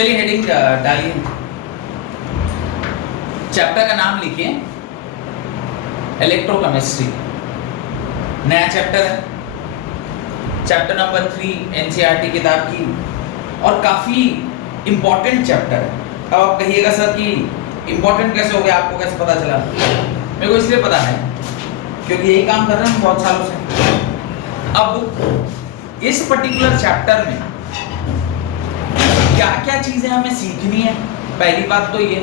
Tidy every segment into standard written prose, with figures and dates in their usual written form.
चलिए हेडिंग डालिए, चैप्टर का नाम लिखिए इलेक्ट्रोकेमिस्ट्री। नया चैप्टर है, चैप्टर नंबर 3 एनसीईआरटी किताब की, और काफी इंपॉर्टेंट चैप्टर है। अब आप कहिएगा सर कि इंपॉर्टेंट कैसे हो गया, आपको कैसे पता चला? मेरे को इसलिए पता है क्योंकि यही काम कर रहे हैं बहुत सालों से। अब इस पर्टिकुलर चैप्टर में क्या क्या चीजें हमें सीखनी है, पहली बात तो ये,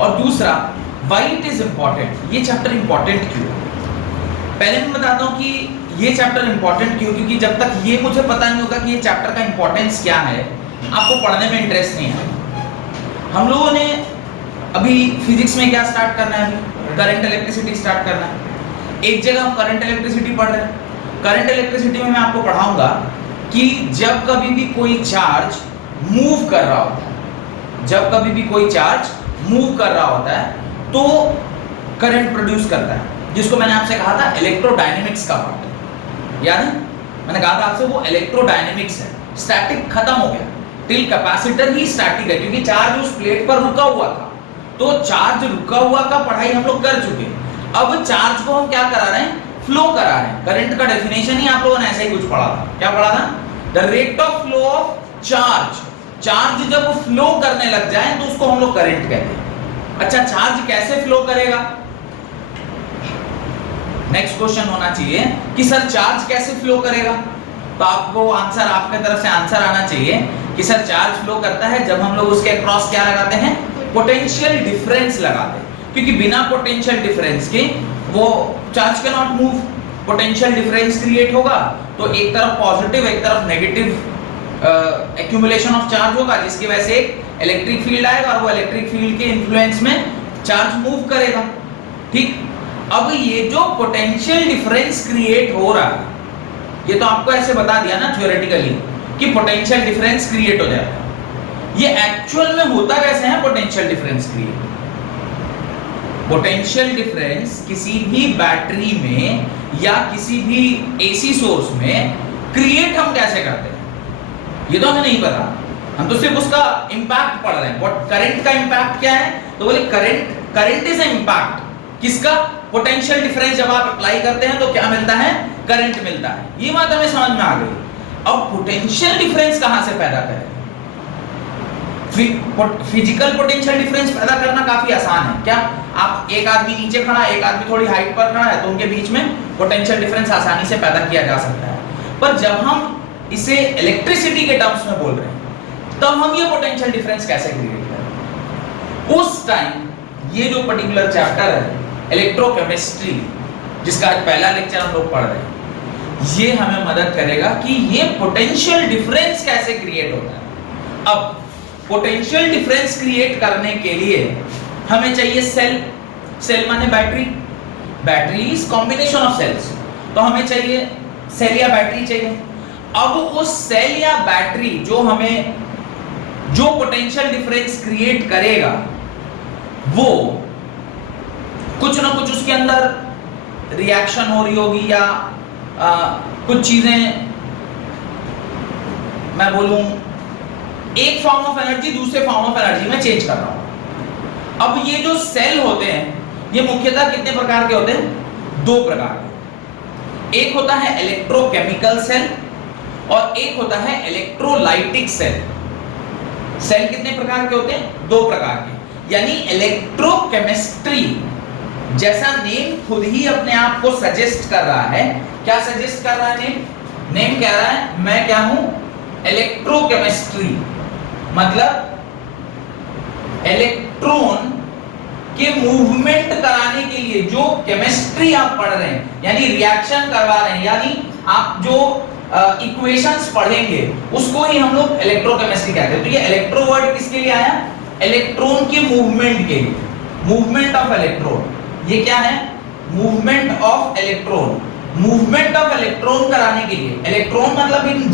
और दूसरा व्हाई इट इज इंपॉर्टेंट, ये चैप्टर इंपॉर्टेंट क्यों है। पहले मैं बताता हूं कि ये चैप्टर इंपॉर्टेंट क्यों, क्योंकि जब तक ये मुझे पता नहीं होगा कि ये चैप्टर का इंपॉर्टेंस क्या है, आपको पढ़ने में इंटरेस्ट नहीं है। हम लोगों ने अभी फिजिक्स में क्या स्टार्ट करना है, अभी करंट इलेक्ट्रिसिटी स्टार्ट करना है। एक जगह हम करंट इलेक्ट्रिसिटी पढ़ रहे हैं, करंट इलेक्ट्रिसिटी में मैं आपको पढ़ाऊंगा कि जब कभी भी कोई चार्ज मूव कर रहा होता है, जब कभी भी कोई चार्ज मूव कर रहा होता है तो करंट प्रोड्यूस करता है, जिसको मैंने आपसे कहा था इलेक्ट्रोडायनेमिक्स का पार्ट, याद है? मैंने कहा था आपसे वो इलेक्ट्रोडायनेमिक्स है। स्टैटिक खत्म हो गया, टिल कैपेसिटर ही स्टैटिक है, क्योंकि चार्ज उस प्लेट पर रुका हुआ था, तो चार्ज रुका हुआ का पढ़ाई हम लोग कर चुके। अब चार्ज को हम क्या करा रहे हैं, फ्लो करा रहे हैं। करंट का डेफिनेशन ही आप लोगों ने ऐसे ही कुछ पढ़ा था, क्या पढ़ा था? The rate of flow of charge. Charge जब फ्लो करने लग जाए तो उसको हम लोग करंट कहते हैं। अच्छा, चार्ज कैसे फ्लो करेगा? नेक्स्ट क्वेश्चन होना चाहिए कि सर चार्ज कैसे फ्लो करेगा, तो आपको आंसर, आपके तरफ से आंसर आना चाहिए कि सर चार्ज फ्लो करता है जब हम लोग उसके अक्रॉस क्या लगाते हैं, पोटेंशियल डिफरेंस लगाते हैं, क्योंकि बिना पोटेंशियल डिफरेंस के वो charge can not move. Potential difference create होगा तो एक तरफ पॉजिटिव एक तरफ नेगेटिव एक्यूमुलेशन ऑफ चार्ज होगा, जिसकी वजह से एक इलेक्ट्रिक फील्ड आएगा और वो इलेक्ट्रिक फील्ड के इन्फ्लुएंस में चार्ज मूव करेगा। ठीक, अब ये जो पोटेंशियल डिफरेंस क्रिएट हो रहा है, ये तो आपको ऐसे बता दिया ना थ्योरेटिकली कि पोटेंशियल डिफरेंस क्रिएट हो जाएगा। ये एक्चुअल में होता कैसे है potential difference create? Potential difference किसी भी बैटरी में या किसी भी एसी सोर्स में क्रिएट हम कैसे करते हैं ये तो हमें नहीं पता, हम तो सिर्फ उसका इंपैक्ट पढ़ रहे हैं। व्हाट करंट का इंपैक्ट क्या है, तो बोले करंट इज एन इंपैक्ट किसका, पोटेंशियल डिफरेंस जब आप अप्लाई करते हैं तो क्या मिलता है, करंट मिलता है। ये बात हमें समझ में आ गई। अब पोटेंशियल डिफरेंस कहां से पैदा करें? फिजिकल पोटेंशियल डिफरेंस पैदा करना काफी आसान है। क्या आप, एक आदमी नीचे खड़ा है, एक आदमी थोड़ी हाइट पर खड़ा है, तो उनके बीच में पोटेंशियल डिफरेंस आसानी से पैदा किया जा सकता है। पर जब हम इसे इलेक्ट्रिसिटी के टर्म्स में बोल रहे हैं, तब हम ये पोटेंशियल डिफरेंस कैसे क्रिएट करें? उस टाइम ये जो पर्टिकुलर चैप्टर है इलेक्ट्रोकेमिस्ट्री, जिसका आज पहला लेक्चर हम लोग पढ़ रहे हैं, ये हमें मदद करेगा कि ये पोटेंशियल डिफरेंस कैसे क्रिएट होता है। अब पोटेंशियल डिफरेंस क्रिएट करने के लिए हमें चाहिए सेल। सेल माने battery, battery is combination of cells, तो हमें चाहिए सेल या बैटरी चाहिए। अब उस सेल या बैटरी जो हमें जो पोटेंशियल डिफरेंस क्रिएट करेगा, वो कुछ ना कुछ उसके अंदर रिएक्शन हो रही होगी, या कुछ चीजें, मैं बोलूं एक फॉर्म ऑफ एनर्जी दूसरे फॉर्म ऑफ एनर्जी में चेंज कर रहा हूं। अब ये जो सेल होते हैं, ये मुख्यतः कितने प्रकार के होते हैं? दो प्रकार के। एक होता है इलेक्ट्रोकेमिकल सेल और एक होता है इलेक्ट्रोलाइटिक सेल। सेल कितने प्रकार के होते हैं? दो प्रकार के। यानी इलेक्ट्रोकेमिस्ट्री, जैसा नेम खुद ही अपने आप को सजेस्ट कर रहा है, क्या सजेस्ट कर रहा है नेम? नेम कह रहा है मैं क्या हूं, इलेक्ट्रोकेमिस्ट्री, मतलब इलेक्ट्रॉन के मूवमेंट कराने के लिए जो केमिस्ट्री आप पढ़ रहे हैं, यानी रिएक्शन करवा रहे हैं, यानी आप जो इक्वेशंस पढ़ेंगे उसको ही हम लोग इलेक्ट्रोकेमिस्ट्री कहते हैं। तो ये इलेक्ट्रो वर्ड किसके लिए आया? इलेक्ट्रॉन के मूवमेंट के लिए, मूवमेंट ऑफ इलेक्ट्रॉन। ये क्या है? Movement of electron. Movement of electron कराने के लिए, इलेक्ट्रॉन मतलब इन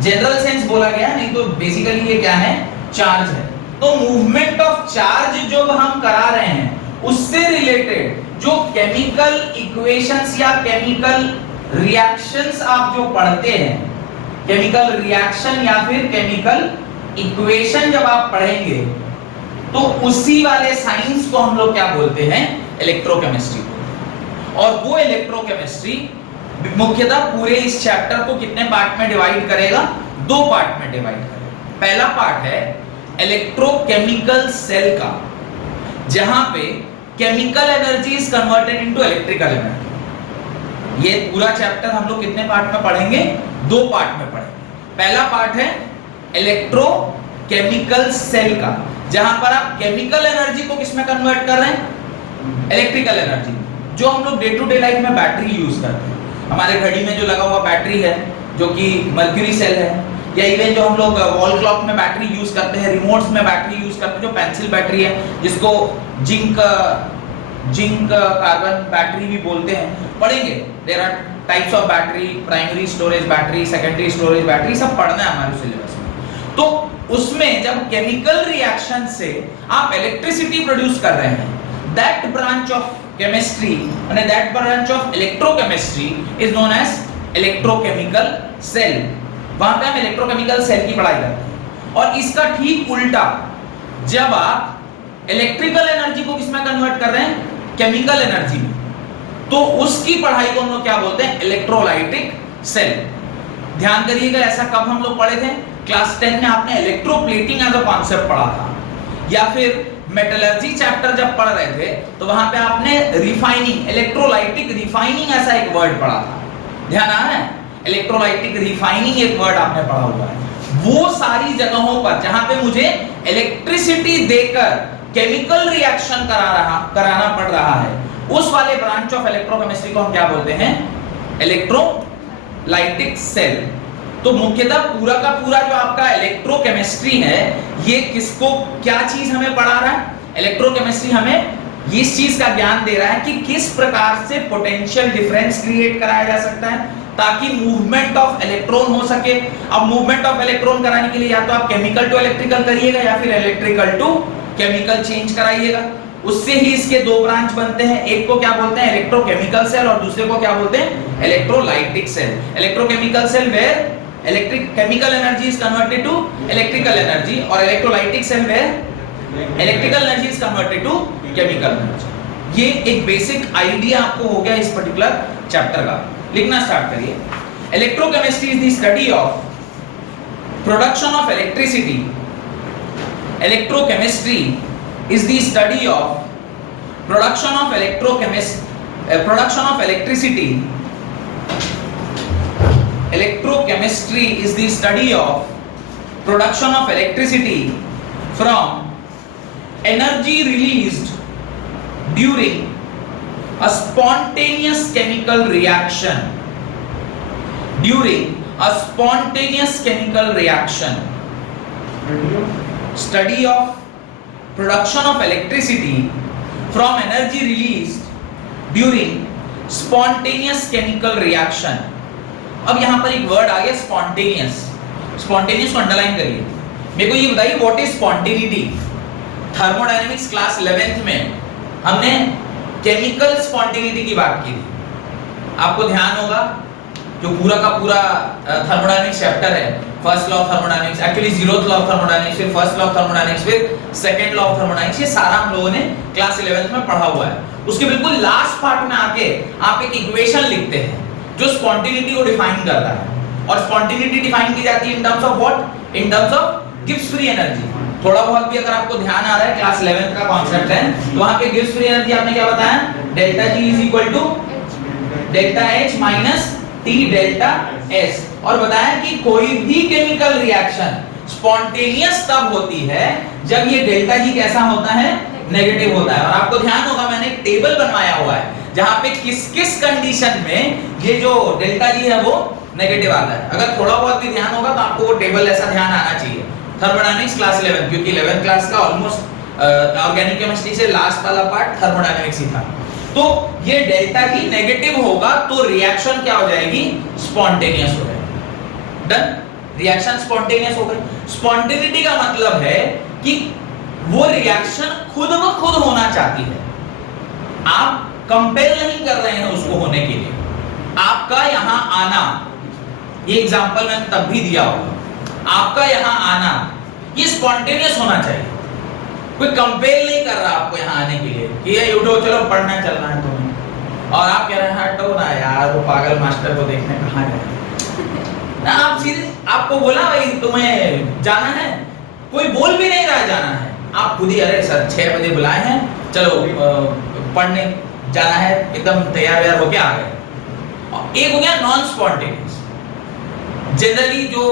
जनरल सेंस बोला गया, नहीं तो बेसिकली ये क्या है, चार्ज है। तो मूवमेंट ऑफ चार्ज जो हम करा रहे हैं, उससे रिलेटेड जो केमिकल इक्वेशंस या केमिकल रिएक्शंस आप जो पढ़ते हैं, केमिकल रिएक्शन या फिर केमिकल इक्वेशन जब आप पढ़ेंगे तो उसी वाले साइंस को हम लोग क्या बोलते हैं, इलेक्ट्रोकेमिस्ट्री को। और वो इलेक्ट्रोकेमिस्ट्री मुख्यतः पूरे इस चैप्टर को कितने पार्ट में डिवाइड करेगा, 2 पार्ट में डिवाइड करेगा। पहला पार्ट है इलेक्ट्रोकेमिकल सेल का, जहां पे chemical energy is converted into electrical energy. ये पूरा चैप्टर हम लोग कितने पार्ट में पढ़ेंगे, 2 पार्ट में पढ़ेंगे। पहला पार्ट है इलेक्ट्रोकेमिकल सेल का, जहां पर आप केमिकल एनर्जी को किसमें कन्वर्ट कर रहे हैं, इलेक्ट्रिकल एनर्जी। जो हम लोग डे टू डे लाइफ में बैटरी यूज करते हैं, हमारे घड़ी में जो लगा हुआ बैटरी है जो कि मर्क्यूरी सेल है, या इवन जो हम लोग वॉल क्लॉक में बैटरी यूज करते हैं, रिमोट्स में बैटरी यूज करते हैं, जो पेंसिल बैटरी है जिसको जिंक कार्बन बैटरी भी बोलते हैं, पढ़ेंगे। There are types of battery, primary storage battery, secondary storage battery, सब पढ़ना है हमारे सिलेबस में। तो उसमें जब केमिकल रिएक्शन से आप इलेक्ट्रिसिटी प्रोड्यूस कर रहे हैं, that branch of chemistry and that branch of electrochemistry is known as electrochemical cell। वहां पे हम इलेक्ट्रोकेमिकल सेल की पढ़ाई करते हैं। और इसका ठीक उल्टा, जब आप इलेक्ट्रिकल एनर्जी को किसमें कन्वर्ट कर रहे हैं, केमिकल एनर्जी में, तो उसकी पढ़ाई को हम लोग क्या बोलते हैं, इलेक्ट्रोलाइटिक सेल। ध्यान करिएगा, ऐसा कब हम लोग पढ़े थे, क्लास 10 में आपने इलेक्ट्रोप्लेटिंग एज अ कॉन्सेप्ट पढ़ा था, या फिर मेटलर्जी चैप्टर जब पढ़ रहे थे तो वहां पे आपने रिफाइनिंग, इलेक्ट्रोलाइटिक रिफाइनिंग ऐसा एक वर्ड पढ़ा था। ध्यान आ रहा है, इलेक्ट्रोलाइटिक रिफाइनिंग एक वर्ड आपने पढ़ा हुआ है। वो सारी जगहों पर जहां पे मुझे इलेक्ट्रिसिटी देकर केमिकल रिएक्शन कराना पड़ रहा है, उस वाले ब्रांच ऑफ इलेक्ट्रोकेमिस्ट्री को हम क्या बोलते हैं, इलेक्ट्रोलाइटिक सेल। तो मुख्यतः पूरा का पूरा जो आपका इलेक्ट्रोकेमिस्ट्री है, ये किसको क्या चीज हमें पढ़ा रहा है, इलेक्ट्रोकेमिस्ट्री हमें इस चीज का ज्ञान दे रहा है कि किस प्रकार से पोटेंशियल डिफरेंस क्रिएट कराया जा सकता है ताकि मूवमेंट ऑफ इलेक्ट्रॉन हो सके। अब मूवमेंट ऑफ इलेक्ट्रॉन कराने के लिए या तो आप केमिकल टू इलेक्ट्रिकल करिएगा या फिर इलेक्ट्रिकल टू केमिकल चेंज कराइएगा। उससे ही इसके 2 ब्रांच बनते हैं, एक को क्या बोलते हैं, इलेक्ट्रोकेमिकल सेल, और दूसरे को क्या बोलते हैं, electrolytic cell. Electrochemical cell where electric chemical energy is converted to electrical energy, और electrolytic cell where electrical energy is converted to chemical energy। ये एक बेसिक आइडिया आपको हो गया इस पर्टिकुलर चैप्टर का। लिखना स्टार्ट करिए। Electrochemistry is the study of production of electricity. Electrochemistry is the study of production of electricity. Electrochemistry is the study of production of electricity from energy released during a spontaneous chemical reaction. During a spontaneous chemical reaction. Study of production of electricity from energy released during spontaneous chemical reaction। अब यहां पर एक word आ गया spontaneous. Spontaneous को underline करिए। मेरे को ये बताइए what is spontaneity. Thermodynamics class 11th में हमने केमिकल स्पॉन्टेनिटी की बात की थी। आपको ध्यान होगा जो पूरा का पूरा थर्मोडायनेमिक्स चैप्टर है, first law of thermodynamics, actually 0th law of thermodynamics, फिर फर्स्ट लॉ ऑफ थर्मोडायनेमिक्स, फिर सेकंड लॉ ऑफ थर्मोडायनेमिक्स, ये सारा हम लोगों ने क्लास 11th में पढ़ा हुआ है। उसके बिल्कुल लास्ट पार्ट में आके आप एक इक्वेशन लिखते हैं जो स्पॉन्टेनिटी को डिफाइन करता है। और स्पॉन्टेनिटी डिफाइन की जाती है in terms of what, in terms of Gibbs free energy. थोड़ा बहुत भी अगर आपको ध्यान आ रहा है, क्लास 11th का कॉन्सेप्ट है, तो वहां पे गिब्स फ्री एनर्जी आपने क्या बताया, delta G is equal to delta H minus T delta S। और बताया कि कोई भी केमिकल रिएक्शन स्पॉन्टेनियस तब होती है जब ये डेल्टा G कैसा होता है, नेगेटिव होता है। और आपको ध्यान होगा मैंने एक टेबल बनवाया हुआ है जहां पे किस किस कंडीशन में ये जो डेल्टा G है वो नेगेटिव आता है। अगर थोड़ा बहुत भी ध्यान होगा तो आपको वो टेबल ऐसा ध्यान आना चाहिए। थर्मोडायनेमिक्स क्लास 11, क्योंकि 11th क्लास का ऑलमोस्ट ऑर्गेनिक केमिस्ट्री से लास्ट वाला पार्ट थर्मोडायनेमिक्स ही था। तो ये डेल्टा G नेगेटिव होगा तो रिएक्शन क्या हो जाएगी, स्पॉन्टेनियस हो जाएगी। डन, रिएक्शन स्पॉन्टेनियस हो गई। स्पॉन्टेनिटी का मतलब है कि वो रिएक्शन खुद ब खुद होना चाहती है, आप कंपेल नहीं कर रहे हैं उसको होने के लिए। आपका यहां आना, ये एग्जांपल मैंने तब भी दिया होगा, आपका यहां आना ये स्पॉन्टेनियस होना चाहिए। कोई कंपेल नहीं कर रहा आपको यहाँ आने के लिए कि ये उठो चलो पढ़ना चलना है तुम्हें, और आप कह रहे हैं हटो ना यार वो पागल मास्टर को देखने कहाँ गए ना। आप सीधे आपको बोला भाई तुम्हें जाना है, कोई बोल भी नहीं रहा जाना है, आप खुद ही अरे सर 6 बजे बुलाए हैं चलो पढ़ने जाना है, एकदम तैयार व्यार होके आ गए। एक हो गया नॉन स्पॉन्टेनियस। जनरली जो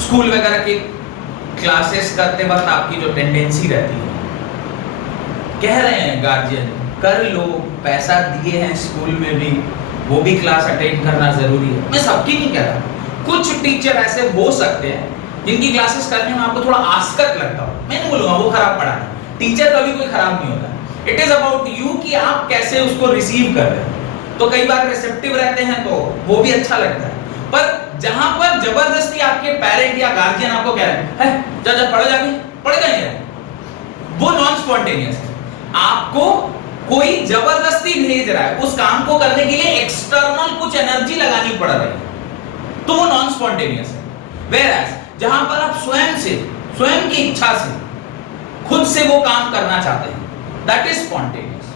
स्कूल वगैरह के क्लासेस करते वक्त आपकी जो टेंडेंसी रहती है, कह रहे हैं गार्जियन कर लो, पैसा दिए हैं स्कूल में भी, वो भी क्लास अटेंड करना जरूरी है। मैं सबकी नहीं कह रहा, कुछ टीचर ऐसे हो सकते हैं जिनकी क्लासेस करने में आपको थोड़ा आसकत लगता हो, मैं नहीं बोलूंगा वो खराब पढ़ा है, टीचर कभी कोई खराब नहीं होता। इट इज अबाउट यू कि आप कैसे उसको रिसीव कर रहे हैं। तो कई बार रिसेप्टिव रहते हैं तो वो भी अच्छा लगता है, पर जहां पर जबरदस्ती आपके पेरेंट या गार्जियन आपको कह रहे हैं जा जा पढ़ जाके पढ़ेगा नहीं है, वो नॉन स्पॉन्टेनियस है। आपको कोई जबरदस्ती भेज रहा है उस काम को करने के लिए, एक्सटर्नल कुछ एनर्जी लगानी पड़ रही है, तो वो नॉन स्पॉन्टेनियस है। Whereas, जहां पर आप स्वयं की इच्छा से खुद से वो काम करना चाहते हैं, दैट इज स्पॉन्टेनियस।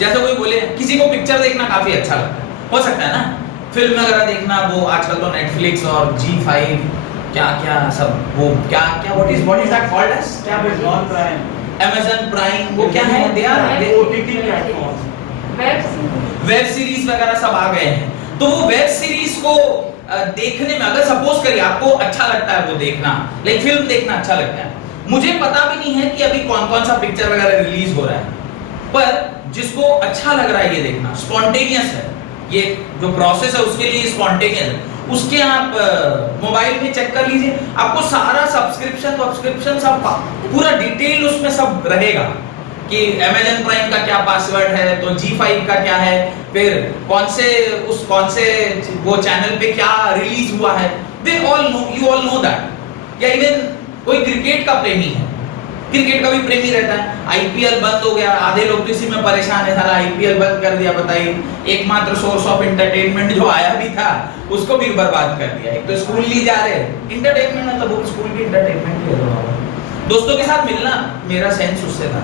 जैसे कोई बोले किसी को पिक्चर देखना काफी अच्छा लगता है, हो सकता है ना, फिल्म वगैरह देखना, वो आजकल तो नेटफ्लिक्स और G5 क्या क्या सब, वो क्या क्या what is that called as, क्या Amazon प्राइम, वो क्या है, they are OTT platform, web series वगैरह सब आ गए हैं। तो वो वेब सीरीज को देखने में अगर सपोज करिए आपको अच्छा लगता है वो देखना, लाइक फिल्म देखना अच्छा लगता है, मुझे पता भी नहीं है कि अभी कौन कौन सा पिक्चर वगैरह रिलीज हो रहा है, पर जिसको अच्छा लग रहा है ये देखना स्पॉन्टेनियस है, ये जो प्रोसेस है उसके लिए स्पॉन्टेनियस है। उसके आप मोबाइल में चेक कर लीजिए, आपको सारा सब्सक्रिप्शन सब पूरा डिटेल उसमें सब रहेगा कि Amazon प्राइम का क्या पासवर्ड है, तो G5 का क्या है, फिर कौन से वो चैनल पे क्या रिलीज हुआ है, they all know, you all know that. या इवन कोई क्रिकेट का प्रेमी है, क्रिकेट का भी प्रेमी रहता है, IPL बंद हो गया, आधे लोग तो इसी में परेशान है, साला IPL बंद कर दिया, बताइए, एकमात्र सोर्स ऑफ एंटरटेनमेंट जो आया भी था उसको भी बर्बाद कर दिया। एक तो स्कूल नहीं जा रहे, इंटरटेनमेंट मतलब वो स्कूल भी इंटरटेनमेंट ही है। दोस्तों के साथ मिलना, मेरा सेंस उससे था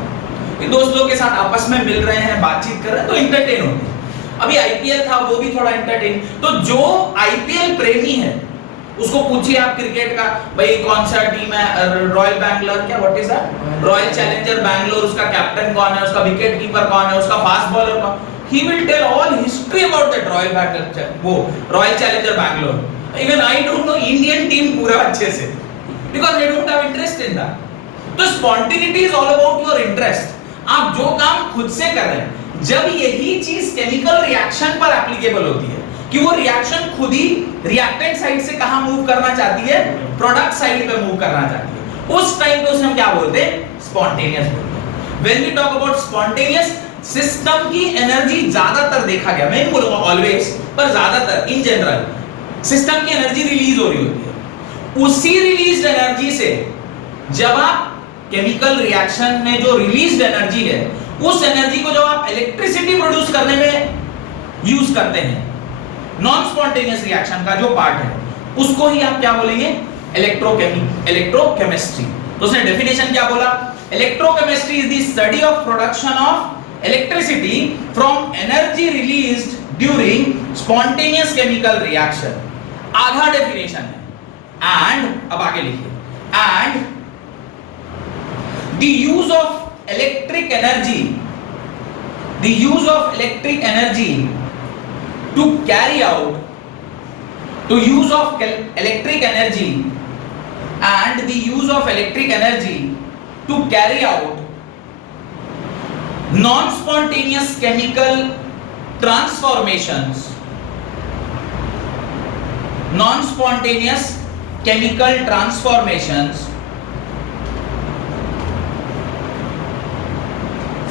कि दोस्तों के साथ आपस में मिल रहे हैं, बातचीत कर रहे हैं, तो इंटरटेन होते हैं। अभी IPL था, वो भी थोड़ा इंटरटेन। तो जो IPL प्रेमी है उसको पूछिए आप क्रिकेट का, भाई कौन सा टीम है, रॉयल बैंगलोर, क्या what is that, royal challenger Bangalore, उसका कैप्टन कौन है, उसका विकेट कीपर कौन है, उसका फास्ट बॉलर कौन, he will tell all history about that royal Bangalore, वो royal challenger Bangalore. Even I don't know Indian team पूरा अच्छे से, because they don't have interest in that। तो spontaneity is all about your interest. आप जो काम खुद से कर रहे हैं, जब यही चीज केमिकल रिएक्शन पर एप्लीकेबल होती है कि वो रिएक्शन खुद ही रिएक्टेंट साइड से कहां मूव करना चाहती है, प्रोडक्ट साइड पे मूव करना चाहती है, उस टाइम पे उसे हम क्या बोलते हैं, स्पॉन्टेनियस बोलते हैं। When we talk about spontaneous, system की एनर्जी ज्यादातर देखा गया, मैं नहीं बोलूंगा ऑलवेज, पर ज्यादातर इन जनरल सिस्टम की एनर्जी रिलीज हो रही होती है। उसी रिलीज्ड एनर्जी से जब आप केमिकल रिएक्शन में जो रिलीज्ड एनर्जी है, उस एनर्जी को जब आप इलेक्ट्रिसिटी प्रोड्यूस करने में यूज करते हैं, नॉन स्पॉन्टेनियस रिएक्शन का जो पार्ट है, उसको ही आप क्या बोलेंगे, इलेक्ट्रोकेमिस्ट्री। तो उसने डेफिनेशन क्या बोला, electrochemistry is the study of production of electricity from energy released during spontaneous chemical reaction. आधा डेफिनेशन है। एंड अब आगे लिखिए, and the use of electric energy to carry out, to use of electric energy and the use of electric energy to carry out non-spontaneous chemical transformations, non-spontaneous chemical transformations,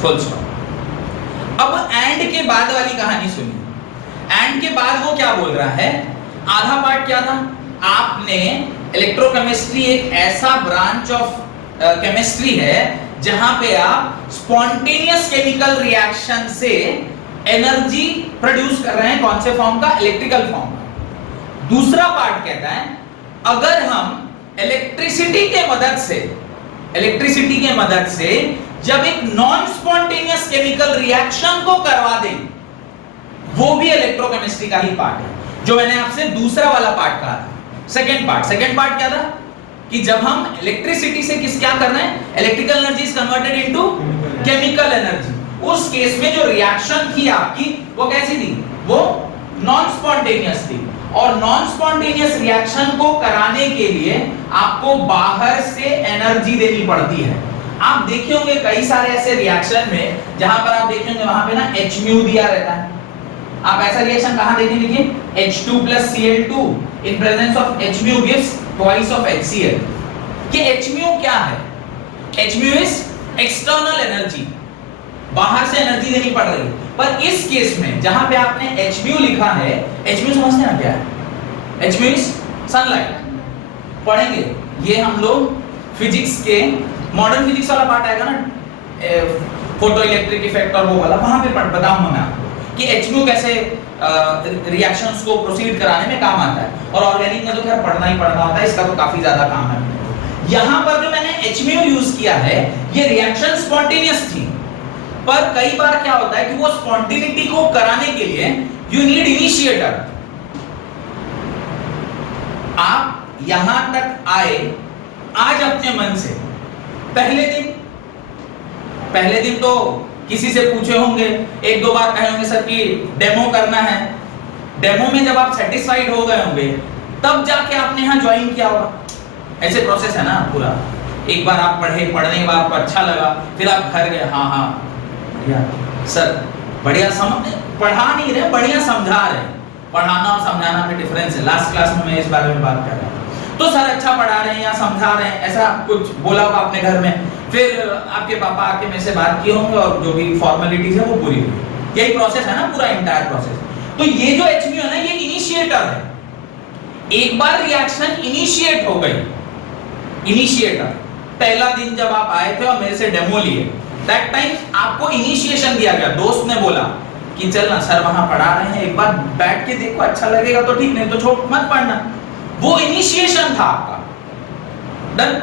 full stop. अब and के बाद वाली कहानी सुनिए। And के बाद वो क्या बोल रहा है, आधा पार्ट क्या था, आपने इलेक्ट्रोकेमिस्ट्री एक ऐसा ब्रांच ऑफ केमिस्ट्री है जहां पे आप स्पॉन्टेनियस केमिकल रिएक्शन से एनर्जी प्रोड्यूस कर रहे हैं, कौन से फॉर्म का, इलेक्ट्रिकल फॉर्म का। दूसरा पार्ट कहता है अगर हम इलेक्ट्रिसिटी के मदद से जब एक नॉन स्पॉन्टेनियस केमिकल रिएक्शन को करवा दें, वो भी इलेक्ट्रोकेमिस्ट्री का ही पार्ट है, जो मैंने आपसे दूसरा वाला पार्ट कहा था। सेकंड पार्ट क्या था कि जब हम इलेक्ट्रिसिटी से क्या कर रहे हैं, electrical energy is converted into chemical energy. उस केस में जो रिएक्शन थी आपकी वो कैसी थी, वो नॉन स्पॉन्टेनियस थी, और नॉन स्पॉन्टेनियस रिएक्शन को कराने के लिए आपको बाहर से एनर्जी देनी पड़ती है। आप देखे होंगे कई सारे ऐसे रिएक्शन में जहां पर आप देखेंगे वहां पे ना H दिया रहता है। आप ऐसा रिएक्शन कहां देखें, देखिए H2 plus Cl2 in presence of H gives twice of HCl। ये H क्या है? H is external energy, बाहर से एनर्जी देनी पड़ रही है। पर इस केस में जहां पे आपने H लिखा है, H समझते हैं क्या है? H is sunlight. पढ़ेंगे ये हम लोग फिजिक्स के मॉडर्न फिजिक्स वाला पार्ट आएगा ना, फोटो इलेक्ट्रिक इफेक्ट और वो वाला, वहां पे बताऊंगा मैं आपको कि H कैसे रिएक्शंस को प्रोसीड कराने में काम आता है। और ऑर्गेनिक में तो खैर पढ़ना ही पढ़ना होता है, इसका तो काफी ज्यादा काम है। यहां पर जो मैंने H यूज किया है, ये रिएक्शन स्पॉन्टेनियस थी, पर कई बार क्या होता है कि वो स्पॉन्टेनिटी को कराने के लिए यू नीड इनिशिएटर। आप यहां तक आए आज अपने मन से, पहले दिन तो किसी से पूछे होंगे, एक दो बार कहे होंगे सर कि डेमो करना है। डेमो में जब आप सेटिस्फाइड हो गए होंगे तब जाके आपने यहाँ ज्वाइन किया होगा। ऐसे प्रोसेस है ना पूरा। एक बार आप पढ़ने के बाद आपको अच्छा लगा, फिर आप घर गए, हाँ बढ़िया सर, बढ़िया पढ़ा नहीं रहे, बढ़िया समझा रहे। पढ़ाना और समझाना में डिफरेंस है। लास्ट क्लास में मैं इस बारे में बात कर रहा था। तो सर अच्छा पढ़ा रहे हैं या समझा रहे हैं, ऐसा कुछ बोला होगा अपने घर में, फिर आपके पापा आके मेरे से बात किए होंगे और जो भी फॉर्मेलिटीज है वो पूरी हुई। यही प्रोसेस है ना पूरा इंटायर प्रोसेस। तो ये जो H है ना, ये इनिशिएटर है। एक बार रिएक्शन इनिशिएट हो गई, इनिशिएटर पहला दिन जब आप आए थे और मेरे से डेमो लिए, दैट टाइम आपको इनिशिएशन दिया गया। दोस्त ने बोला कि चल ना सर वहां पढ़ा रहे हैं, एक बार बैठ के देखो, अच्छा लगेगा तो ठीक, नहीं तो छोड़ मत पढ़ना। वो इनिशिएशन था आपका। डन।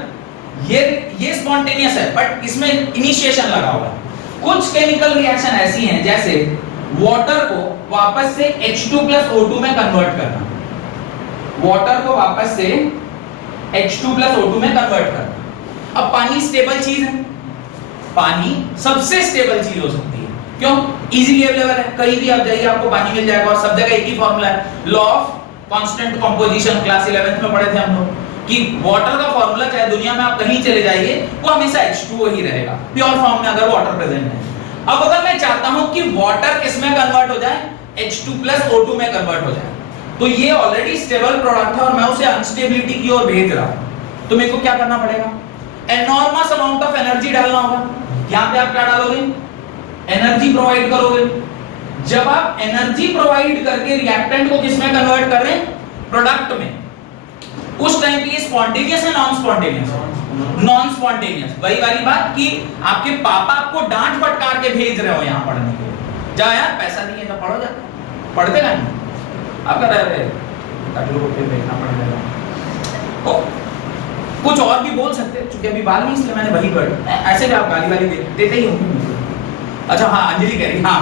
ये स्पॉन्टेनियस है, बट इसमें इनिशिएशन लगा हुआ है। कुछ केमिकल रिएक्शन ऐसी हैं जैसे वाटर को वापस से H2 plus O2 में कन्वर्ट करना, वाटर को वापस से H2 plus O2 में कन्वर्ट करना। अब पानी स्टेबल चीज है, पानी सबसे स्टेबल चीज हो सकती है। क्यों? इजीली अवेलेबल है, कहीं भी आप जाइए आपको पानी मिल जाएगा, और सब जगह एक ही फॉर्मूला है, law of constant composition. Class 11th में पढ़े थे हम लोग कि वाटर का फॉर्मूला चाहे दुनिया में आप कहीं चले जाइए वो हमेशा H2O ही रहेगा, प्योर फॉर्म में अगर वाटर प्रेजेंट है। अब अगर मैं चाहता हूं कि वाटर किस में कन्वर्ट हो जाए, H2 plus O2 में कन्वर्ट हो जाए, तो ये ऑलरेडी स्टेबल प्रोडक्ट है और मैं उसे अनस्टेबिलिटी की ओर भेज रहा हूं। तो मेरे को क्या करना पड़ेगा? एनॉर्मस अमाउंट ऑफ एनर्जी डालना होगा। यहां पे आप क्या डालोगे? एनर्जी प्रोवाइड करोगे। जब आप एनर्जी प्रोवाइड करके रिएक्टेंट को किस में कन्वर्ट कर रहे हैं? प्रोडक्ट में। उस टाइम पे ये स्पॉन्टेनियस है, नॉन स्पॉन्टेनियस? Non spontaneous. वही वाली बात कि आपके पापा आपको डांट फटकार के भेज रहे हो यहाँ पढ़ने के लिए, जा यार पैसा नहीं है तो पढ़ो, जाता पढ़ते नहीं। अब कर रहे ताकि लोगों को देखना पड़ेगा। कुछ और भी बोल सकते हैं, क्योंकि अभी बाल नहीं, इसलिए मैंने वही वर्ड। ऐसे भी आप गाली वाली देते ही होंगे। अच्छा हाँ, अंजलि कह रही हाँ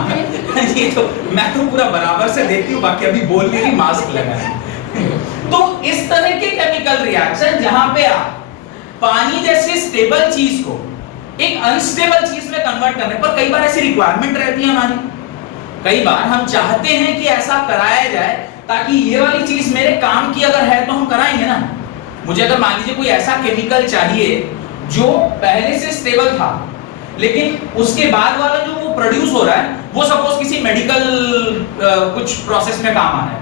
ये तो मैं तो पूरा बराबर से देती हूँ, बाकी अभी बोल नहीं रही, मास्क लगा है। तो इस तरह के केमिकल रिएक्शन जहां पे आप पानी जैसे स्टेबल चीज को एक अनस्टेबल चीज में कन्वर्ट करने पर, कई बार ऐसी रिक्वायरमेंट रहती है हमारी, कई बार हम चाहते हैं कि ऐसा कराया जाए ताकि ये वाली चीज मेरे काम की अगर है तो हम कराएंगे ना। मुझे अगर मान लीजिए कोई ऐसा केमिकल चाहिए जो पहले से स्टेबल था, लेकिन उसके बाद वाला जो वो प्रोड्यूस हो रहा है वो सपोज किसी मेडिकल कुछ प्रोसेस में काम आ रहा है,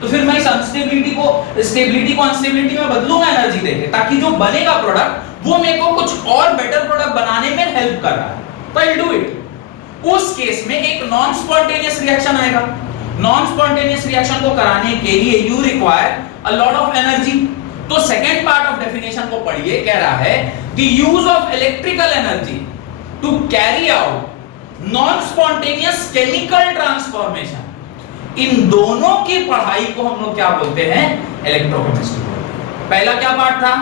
तो फिर मैं इस अनस्टेबिलिटी को स्टेबिलिटी को अनस्टेबिलिटी में बदलूंगा एनर्जी देके, ताकि जो बनेगा प्रोडक्ट वो मेरे को कुछ और बेटर प्रोडक्ट बनाने में हेल्प कर रहा है, तो आई डू इट। उस केस में एक नॉन स्पॉन्टेनियस रिएक्शन आएगा। नॉन स्पॉन्टेनियस रिएक्शन को कराने के लिए you require a lot of energy. तो सेकंड पार्ट ऑफ डेफिनेशन को पढ़िए, कह रहा है the use of electrical energy to carry out non spontaneous chemical transformation. इन दोनों की पढ़ाई को हम लोग क्या बोलते हैं? इलेक्ट्रोकेमिस्ट्री। पहला क्या पार्ट था?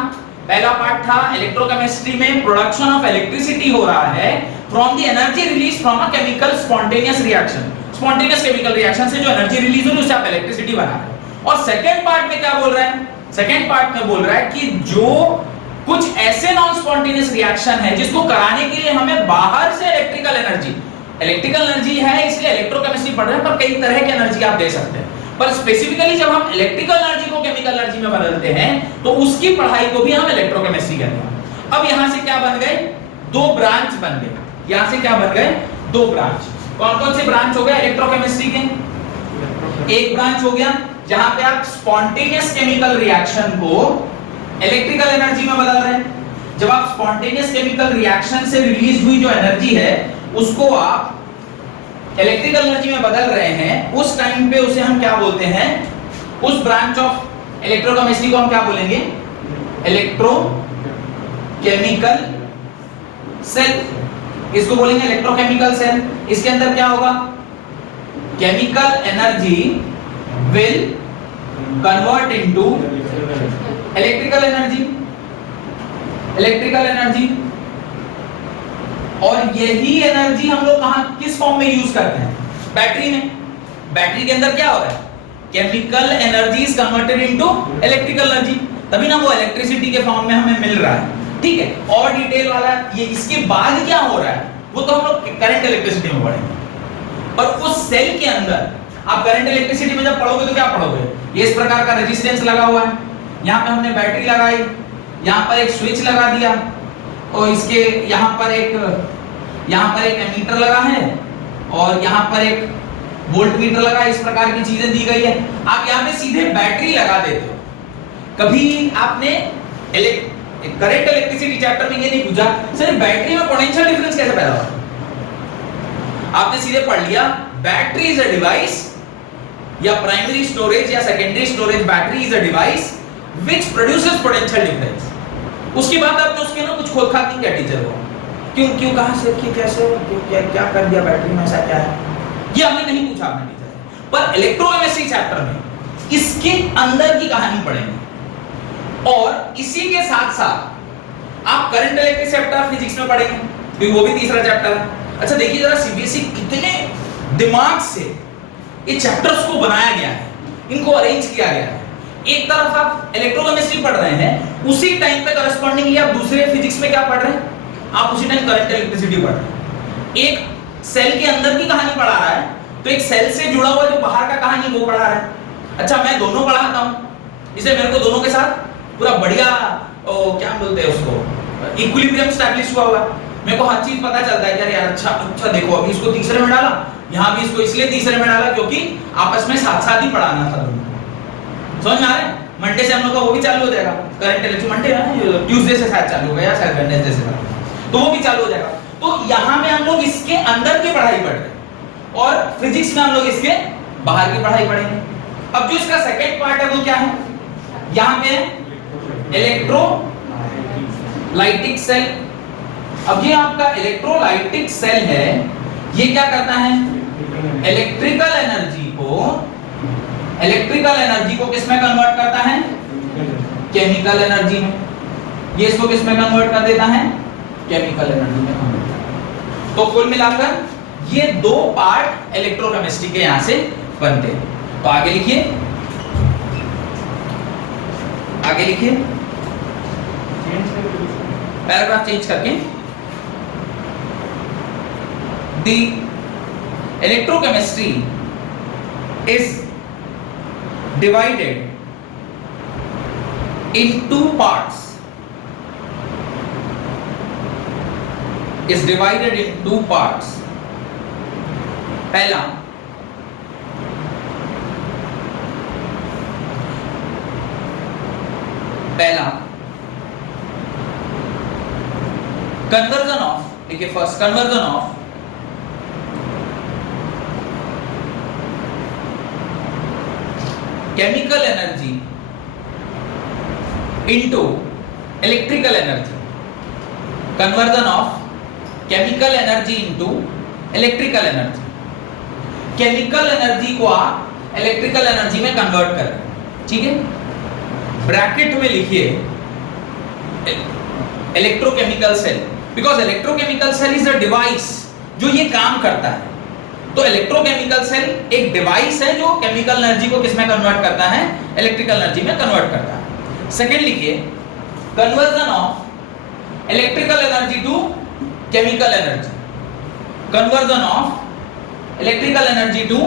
पहला पार्ट था इलेक्ट्रोकेमिस्ट्री में प्रोडक्शन ऑफ इलेक्ट्रिसिटी हो रहा है from the energy release from a chemical spontaneous reaction. Spontaneous chemical reaction से जो एनर्जी रिलीज हो रही है उससे आप इलेक्ट्रिसिटी बना रहे हो। और सेकंड पार्ट में क्या बोल रहा है? सेकंड पार्ट में बोल रहा है कि जो कुछ ऐसे नॉन स्पॉन्टेनियस रिएक्शन है जिसको कराने के लिए हमें बाहर से इलेक्ट्रिकल एनर्जी है, इसलिए इलेक्ट्रोकेमिस्ट्री पढ़ रहे हैं, पर कई तरह की एनर्जी आप दे सकते हैं। पर स्पेसिफिकली जब हम इलेक्ट्रिकल एनर्जी को केमिकल एनर्जी में बदलते हैं तो उसकी पढ़ाई को भी हम इलेक्ट्रोकेमिस्ट्री कहते हैं। अब यहां से क्या बन गए? दो ब्रांच बन गए। यहां से क्या बन गए? दो ब्रांच। कौन कौन से ब्रांच हो गए इलेक्ट्रोकेमिस्ट्री के? एक ब्रांच हो गया जहां पे आप स्पॉन्टेनियस केमिकल रिएक्शन को इलेक्ट्रिकल एनर्जी में बदल रहे हैं। जब आप स्पॉन्टेनियस केमिकल रिएक्शन से रिलीज हुई जो एनर्जी है उसको आप इलेक्ट्रिकल एनर्जी में बदल रहे हैं, उस टाइम पे उसे हम क्या बोलते हैं? उस ब्रांच ऑफ इलेक्ट्रोकेमिस्ट्री को हम क्या बोलेंगे? Electrochemical cell. इसको बोलेंगे इलेक्ट्रोकेमिकल सेल। इसके अंदर क्या होगा? Chemical energy will convert into electrical energy. और यही एनर्जी हम लोग कहां किस फॉर्म में यूज करते हैं? बैटरी में। बैटरी के अंदर क्या हो रहा है? Chemical energy is converted into electrical energy, तभी ना वो इलेक्ट्रिसिटी के फॉर्म में हमें मिल रहा है। ठीक है, और डिटेल वाला ये इसके बाद क्या हो रहा है वो तो हम लोग करंट इलेक्ट्रिसिटी में पढ़ेंगे। पर उस सेल के अंदर आप करंट इलेक्ट्रिसिटी में जब पढ़ोगे तो क्या पढ़ोगे? ये इस प्रकार का रेजिस्टेंस लगा हुआ है, यहाँ पे हमने बैटरी लगाई, यहाँ पर एक स्विच लगा दिया और इसके यहाँ पर एक एमीटर लगा है और यहाँ पर एक वोल्टमीटर लगा, इस प्रकार की चीजें दी गई है। आप यहाँ पे सीधे बैटरी लगा देते हो। कभी आपने करंट इलेक्ट्रिसिटी चैप्टर में ये नहीं पूछा सर बैटरी में पोटेंशियल डिफरेंस कैसे पैदा होता है? आपने सीधे पढ़ लिया बैटरी इज अ डिवाइस, या प्राइमरी स्टोरेज या secondary storage battery is a device which produces potential difference. उसके बाद आपने उसके ना कुछ खोल खाती क्या टीचर को, क्यों कहां से कैसे क्या कर दिया बैटरी में, ऐसा क्या है, ये हमने नहीं पूछा आपने टीचर से। पर इलेक्ट्रोकेमिस्ट्री चैप्टर में इसके अंदर की कहानी पढ़ेंगे और इसी के साथ साथ आप करंट इलेक्ट्रिक चैप्टर फिजिक्स में पढ़ेंगे क्योंकि वो भी तीसरा चैप्टर है। अच्छा देखिए जरा सीबीएसई कितने दिमाग से ये चैप्टर्स को बनाया गया है, इनको अरेंज किया गया है। एक तरफ आप इलेक्ट्रोकेमिस्ट्री पढ़ रहे हैं, उसी टाइम पे करस्पॉन्डिंगली आप दूसरे फिजिक्स में क्या पढ़ रहे हैं? आप उसी टाइम करंट इलेक्ट्रिसिटी पढ़ रहे हैं। एक सेल के अंदर की कहानी पढ़ा रहा है तो एक सेल से जुड़ा हुआ जो बाहर का कहानी वो पढ़ा रहा है। अच्छा मैं दोनों पढ़ाता हूं, इसलिए मेरे को दोनों के साथ पूरा बढ़िया क्या बोलते हैं उसको इक्विलिब्रियम स्टैब्लिश हुआ हुआ, मेरे को हर चीज पता चलता है कि यार अच्छा देखो अभी इसको तीसरे में डाला, यहाँ भी इसको इसलिए तीसरे में डाला क्योंकि आपस में साथ साथ ही पढ़ाना था दोनों। समझ में आ रहा है? मंडे से हम लोग का वो भी चालू हो जाएगा करंट इलेक्ट्रिक, मंडे है ट्यूसडे से शायद चालू होगा या शायद वेडनेसडे से, तो वो भी चालू हो जाएगा। तो यहाँ में हम लोग इसके अंदर की पढ़ाई पढ़ रहे हैं और फिजिक्स में हम लोग इसके बाहर की पढ़ाई पढ़ेंगे। अब जो इसका सेकेंड पार्ट है वो क्या है? यहाँ पे इलेक्ट्रोलाइटिक सेल। अब ये आपका इलेक्ट्रोलाइटिक सेल है, ये क्या करता है? इलेक्ट्रिकल एनर्जी को किस में कन्वर्ट करता है? केमिकल एनर्जी में। ये इसको किस में कन्वर्ट कर देता है? केमिकल एनर्जी में कन्वर्ट करता है। तो कुल मिलाकर ये दो पार्ट इलेक्ट्रोकेमिस्ट्री के यहां से बनते हैं। तो आगे लिखिए, पैराग्राफ चेंज करके दी electrochemistry is divided in two parts. पहला conversion of, देखिए first conversion of chemical energy into electrical energy. Conversion of chemical energy into electrical energy. Chemical energy को आप electrical energy में convert करें, ठीक है? ब्रैकेट में लिखिए electrochemical cell, because electrochemical cell is a device जो ये काम करता है। तो इलेक्ट्रोकेमिकल सेल एक डिवाइस है जो केमिकल एनर्जी को किसमें कन्वर्ट करता है, इलेक्ट्रिकल एनर्जी में कन्वर्ट करता है। सेकेंड लिखिए, conversion of electrical energy to chemical energy, conversion of electrical energy to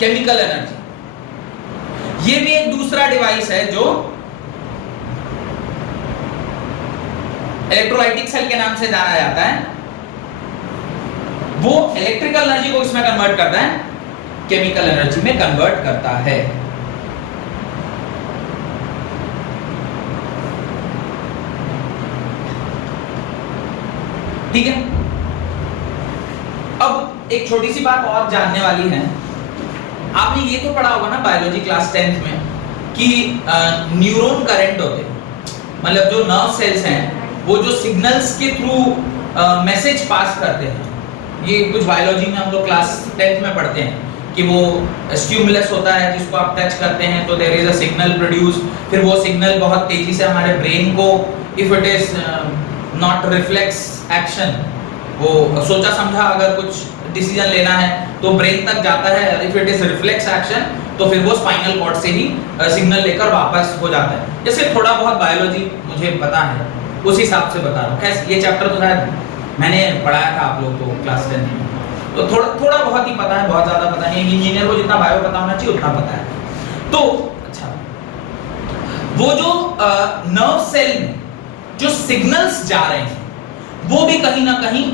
chemical energy. ये भी एक दूसरा डिवाइस है जो इलेक्ट्रोलाइटिक सेल के नाम से जाना जाता है। वो इलेक्ट्रिकल एनर्जी को इसमें कन्वर्ट करता है, केमिकल एनर्जी में कन्वर्ट करता है। ठीक है, अब एक छोटी सी बात और जानने वाली है। आपने ये तो पढ़ा होगा ना बायोलॉजी क्लास 10th में कि न्यूरॉन करंट होते हैं, मतलब जो नर्व सेल्स हैं वो जो सिग्नल्स के थ्रू मैसेज पास करते हैं। ये कुछ बायोलॉजी में हम लोग क्लास 10th में पढ़ते हैं कि वो स्टिमुलस होता है जिसको आप टच करते हैं तो there is a signal produce, फिर वो सिग्नल बहुत तेजी से हमारे ब्रेन को, if it is not reflex action, वो सोचा समझा अगर कुछ डिसीजन लेना है तो ब्रेन तक जाता है, if it is reflex action तो फिर वो स्पाइनल कॉर्ड से ही सिग्नल लेकर वापस हो जाता है। जैसे थोड़ा बहुत बायोलॉजी मुझे पता है उस हिसाब से बता रहा हूँ। खैर ये चैप्टर तो शायद मैंने पढ़ाया था आप लोग को क्लास 10 में, तो थोड़ा बहुत ही पता है, बहुत ज्यादा पता नहीं। इंजीनियर को जितना बायो पता होना चाहिए उतना पता है। तो अच्छा, वो जो नर्व सेल में जो सिग्नल्स जा रहे हैं वो भी कहीं ना कहीं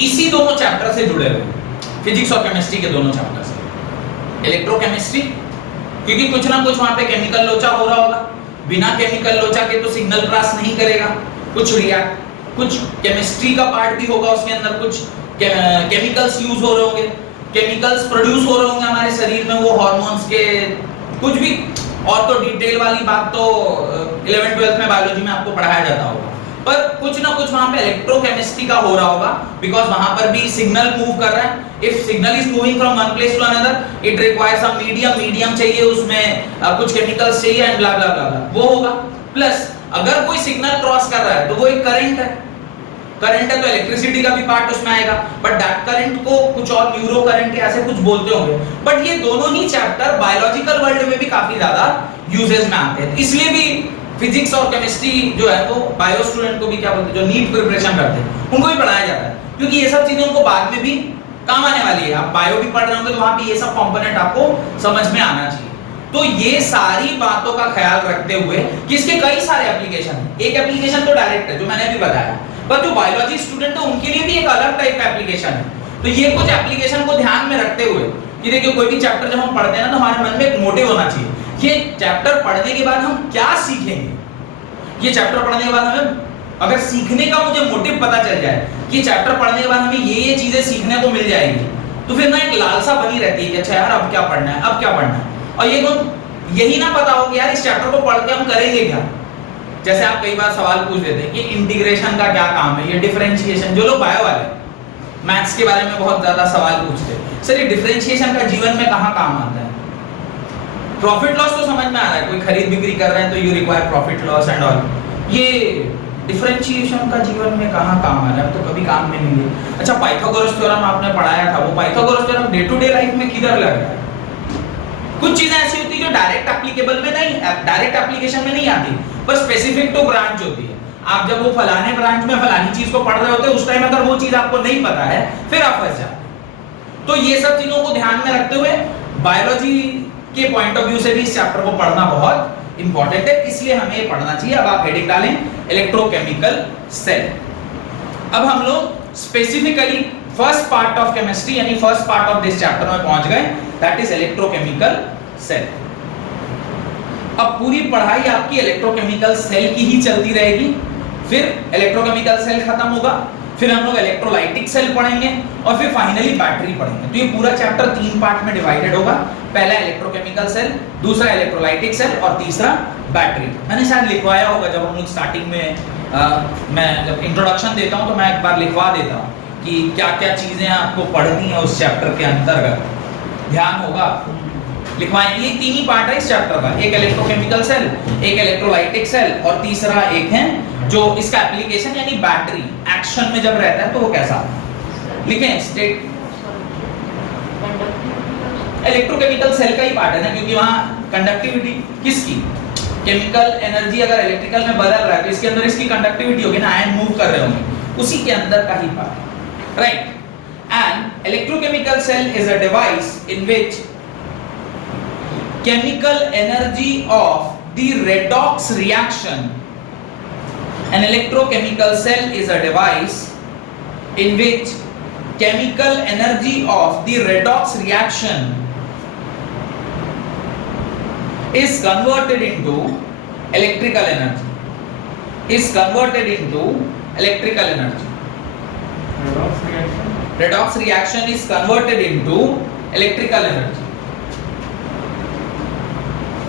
इसी दोनों चैप्टर से जुड़े हुए, फिजिक्स और केमिस्ट्री के दोनों चैप्टर से। इलेक्ट्रोकेमिस्ट्री क्योंकि कुछ ना कुछ वहां पे केमिकल लोचा हो रहा होगा, बिना केमिकल लोचा के तो सिग्नल क्रॉस नहीं करेगा, कुछ रिएक्ट, कुछ केमिस्ट्री का पार्ट भी होगा उसके अंदर, कुछ केमिकल्स यूज हो रहे होंगे, केमिकल्स प्रोड्यूस हो रहे होंगे हमारे शरीर में, वो हार्मोन्स के कुछ भी। और तो डिटेल वाली बात तो 11th-12th में बायोलॉजी में आपको पढ़ाया जाता होगा, पर कुछ ना कुछ वहां पे इलेक्ट्रोकेमिस्ट्री का हो रहा होगा, बिकॉज वहां पर भी सिग्नल मूव कर रहा है। If signal is moving from one place to another it requires some medium चाहिए, उसमें कुछ केमिकल्स चाहिए एंड ब्ला ब्ला ब्ला, वो होगा। प्लस अगर कोई सिग्नल क्रॉस कर रहा है तो वो एक करंट है, करंट है तो इलेक्ट्रिसिटी का भी पार्ट उसमें आएगा, बट दैट करंट को कुछ और न्यूरो करंट ऐसे कुछ बोलते होंगे। बट ये दोनों ही चैप्टर बायोलॉजिकल वर्ल्ड में भी काफी ज्यादा यूजेस में आते हैं, इसलिए भी फिजिक्स और केमिस्ट्री जो है वो बायो स्टूडेंट को भी क्या बोलते हैं, जो नीट प्रिपरेशन करते हैं उनको भी पढ़ाया जाता है, क्योंकि ये सब चीजें उनको बाद में भी काम आने वाली है। आप बायो भी पढ़ रहे होंगे तो वहां पे ये सब कंपोनेंट आपको समझ में आना चाहिए। तो ये सारी बातों का ख्याल रखते हुए कि इसके कई सारे एप्लीकेशन हैं, एक एप्लीकेशन तो डायरेक्ट है जो मैंने अभी बताया, पर जो बायोलॉजी स्टूडेंट है उनके लिए भी एक अलग टाइप का एप्लीकेशन है। तो ये कुछ एप्लीकेशन को ध्यान में रखते हुए कि देखिए कोई भी चैप्टर जब हम पढ़ते हैं ना तो हमारे मन में एक मोटिव होना चाहिए, ये चैप्टर पढ़ने के बाद हम क्या सीखेंगे। ये चैप्टर पढ़ने के बाद हमें अगर सीखने का मुझे मोटिव पता चल जाए कि चैप्टर पढ़ने के बाद हमें ये चीजें सीखने को मिल जाएगी, तो फिर ना एक लालसा बनी रहती है कि अच्छा यार अब क्या पढ़ना है, अब क्या पढ़ना है। और ये तो यही ना पता हो कि यार इस चैप्टर को पढ़ के हम करेंगे क्या। जैसे आप कई बार सवाल पूछ लेते हैं कि इंटीग्रेशन का क्या काम है, ये डिफरेंशिएशन, जो लोग बायो वाले मैथ्स के बारे में बहुत ज्यादा सवाल पूछते हैं, सर ये डिफरेंशिएशन का जीवन में कहाँ काम आता है। प्रॉफिट लॉस तो समझ में आ रहा है, कोई खरीद बिक्री कर रहे हैं तो you require profit loss and all, ये डिफरेंशिएशन का जीवन में कहाँ काम आ रहा है, तो कभी काम में नहीं है। अच्छा पाइथागोरस थ्योरम आपने पढ़ाया था, वो Pythagoras theorem day to day life में किधर लग रहा है। कुछ चीजें ऐसी होती है जो डायरेक्ट एप्लीकेबल में नहीं, डायरेक्ट एप्लीकेशन में नहीं आती, पर स्पेसिफिक टू ब्रांच होती है। आप जब वो फलाने ब्रांच में फलानी चीज को पढ़ रहे होते हैं उस टाइम अगर वो चीज आपको नहीं पता है फिर आप फंस जाते हैं। तो ये सब चीजों को ध्यान में रखते हुए बायोलॉजी के पॉइंट ऑफ व्यू से भी इस चैप्टर को पढ़ना बहुत इंपॉर्टेंट है, इसलिए हमें ये पढ़ना चाहिए। अब आप हेडिंग डालें इलेक्ट्रोकेमिकल सेल। अब हम लोग specifically first part of chemistry यानी first part of this chapter में पहुंच गए, दैट इज इलेक्ट्रोकेमिकल सेल। अब पूरी पढ़ाई आपकी इलेक्ट्रोकेमिकल सेल की ही चलती रहेगी, फिर इलेक्ट्रोकेमिकल सेल खत्म होगा, फिर हम लोग इलेक्ट्रोलाइटिक सेल पढ़ेंगे और फिर फाइनली बैटरी पढ़ेंगे। तो ये पूरा चैप्टर 3 पार्ट में डिवाइडेड होगा, पहला इलेक्ट्रोकेमिकल सेल, दूसरा इलेक्ट्रोलाइटिक सेल और तीसरा बैटरी। मैंने शायद लिखवाया होगा जब हम लोग स्टार्टिंग में मैं जब इंट्रोडक्शन देता हूं तो मैं एक बार लिखवा देता हूं कि क्या क्या चीजें आपको पढ़नी है उस चैप्टर के अंतर्गत, ध्यान होगा लिखवाएंगे। ये 3 ही पार्ट है इस चैप्टर का, एक इलेक्ट्रोकेमिकल सेल, एक इलेक्ट्रोलाइटिक सेल और तीसरा एक है जो इसका एप्लीकेशन यानी बैटरी एक्शन में जब रहता है तो वो कैसा लिखें स्टेट इलेक्ट्रोकेमिकल सेल का ही पार्ट है ना, क्योंकि वहां कंडक्टिविटी किसकी केमिकल एनर्जी अगर इलेक्ट्रिकल में बदल रहा है तो इसके अंदर इसकी कंडक्टिविटी होगी ना, आयन मूव कर रहे होंगे, उसी के अंदर का ही part, right. And electrochemical cell is a device in which chemical energy of the redox reaction. An electrochemical cell is a device in which chemical energy of the redox reaction is converted into electrical energy. Is converted into electrical energy. Redox reaction is converted into electrical energy.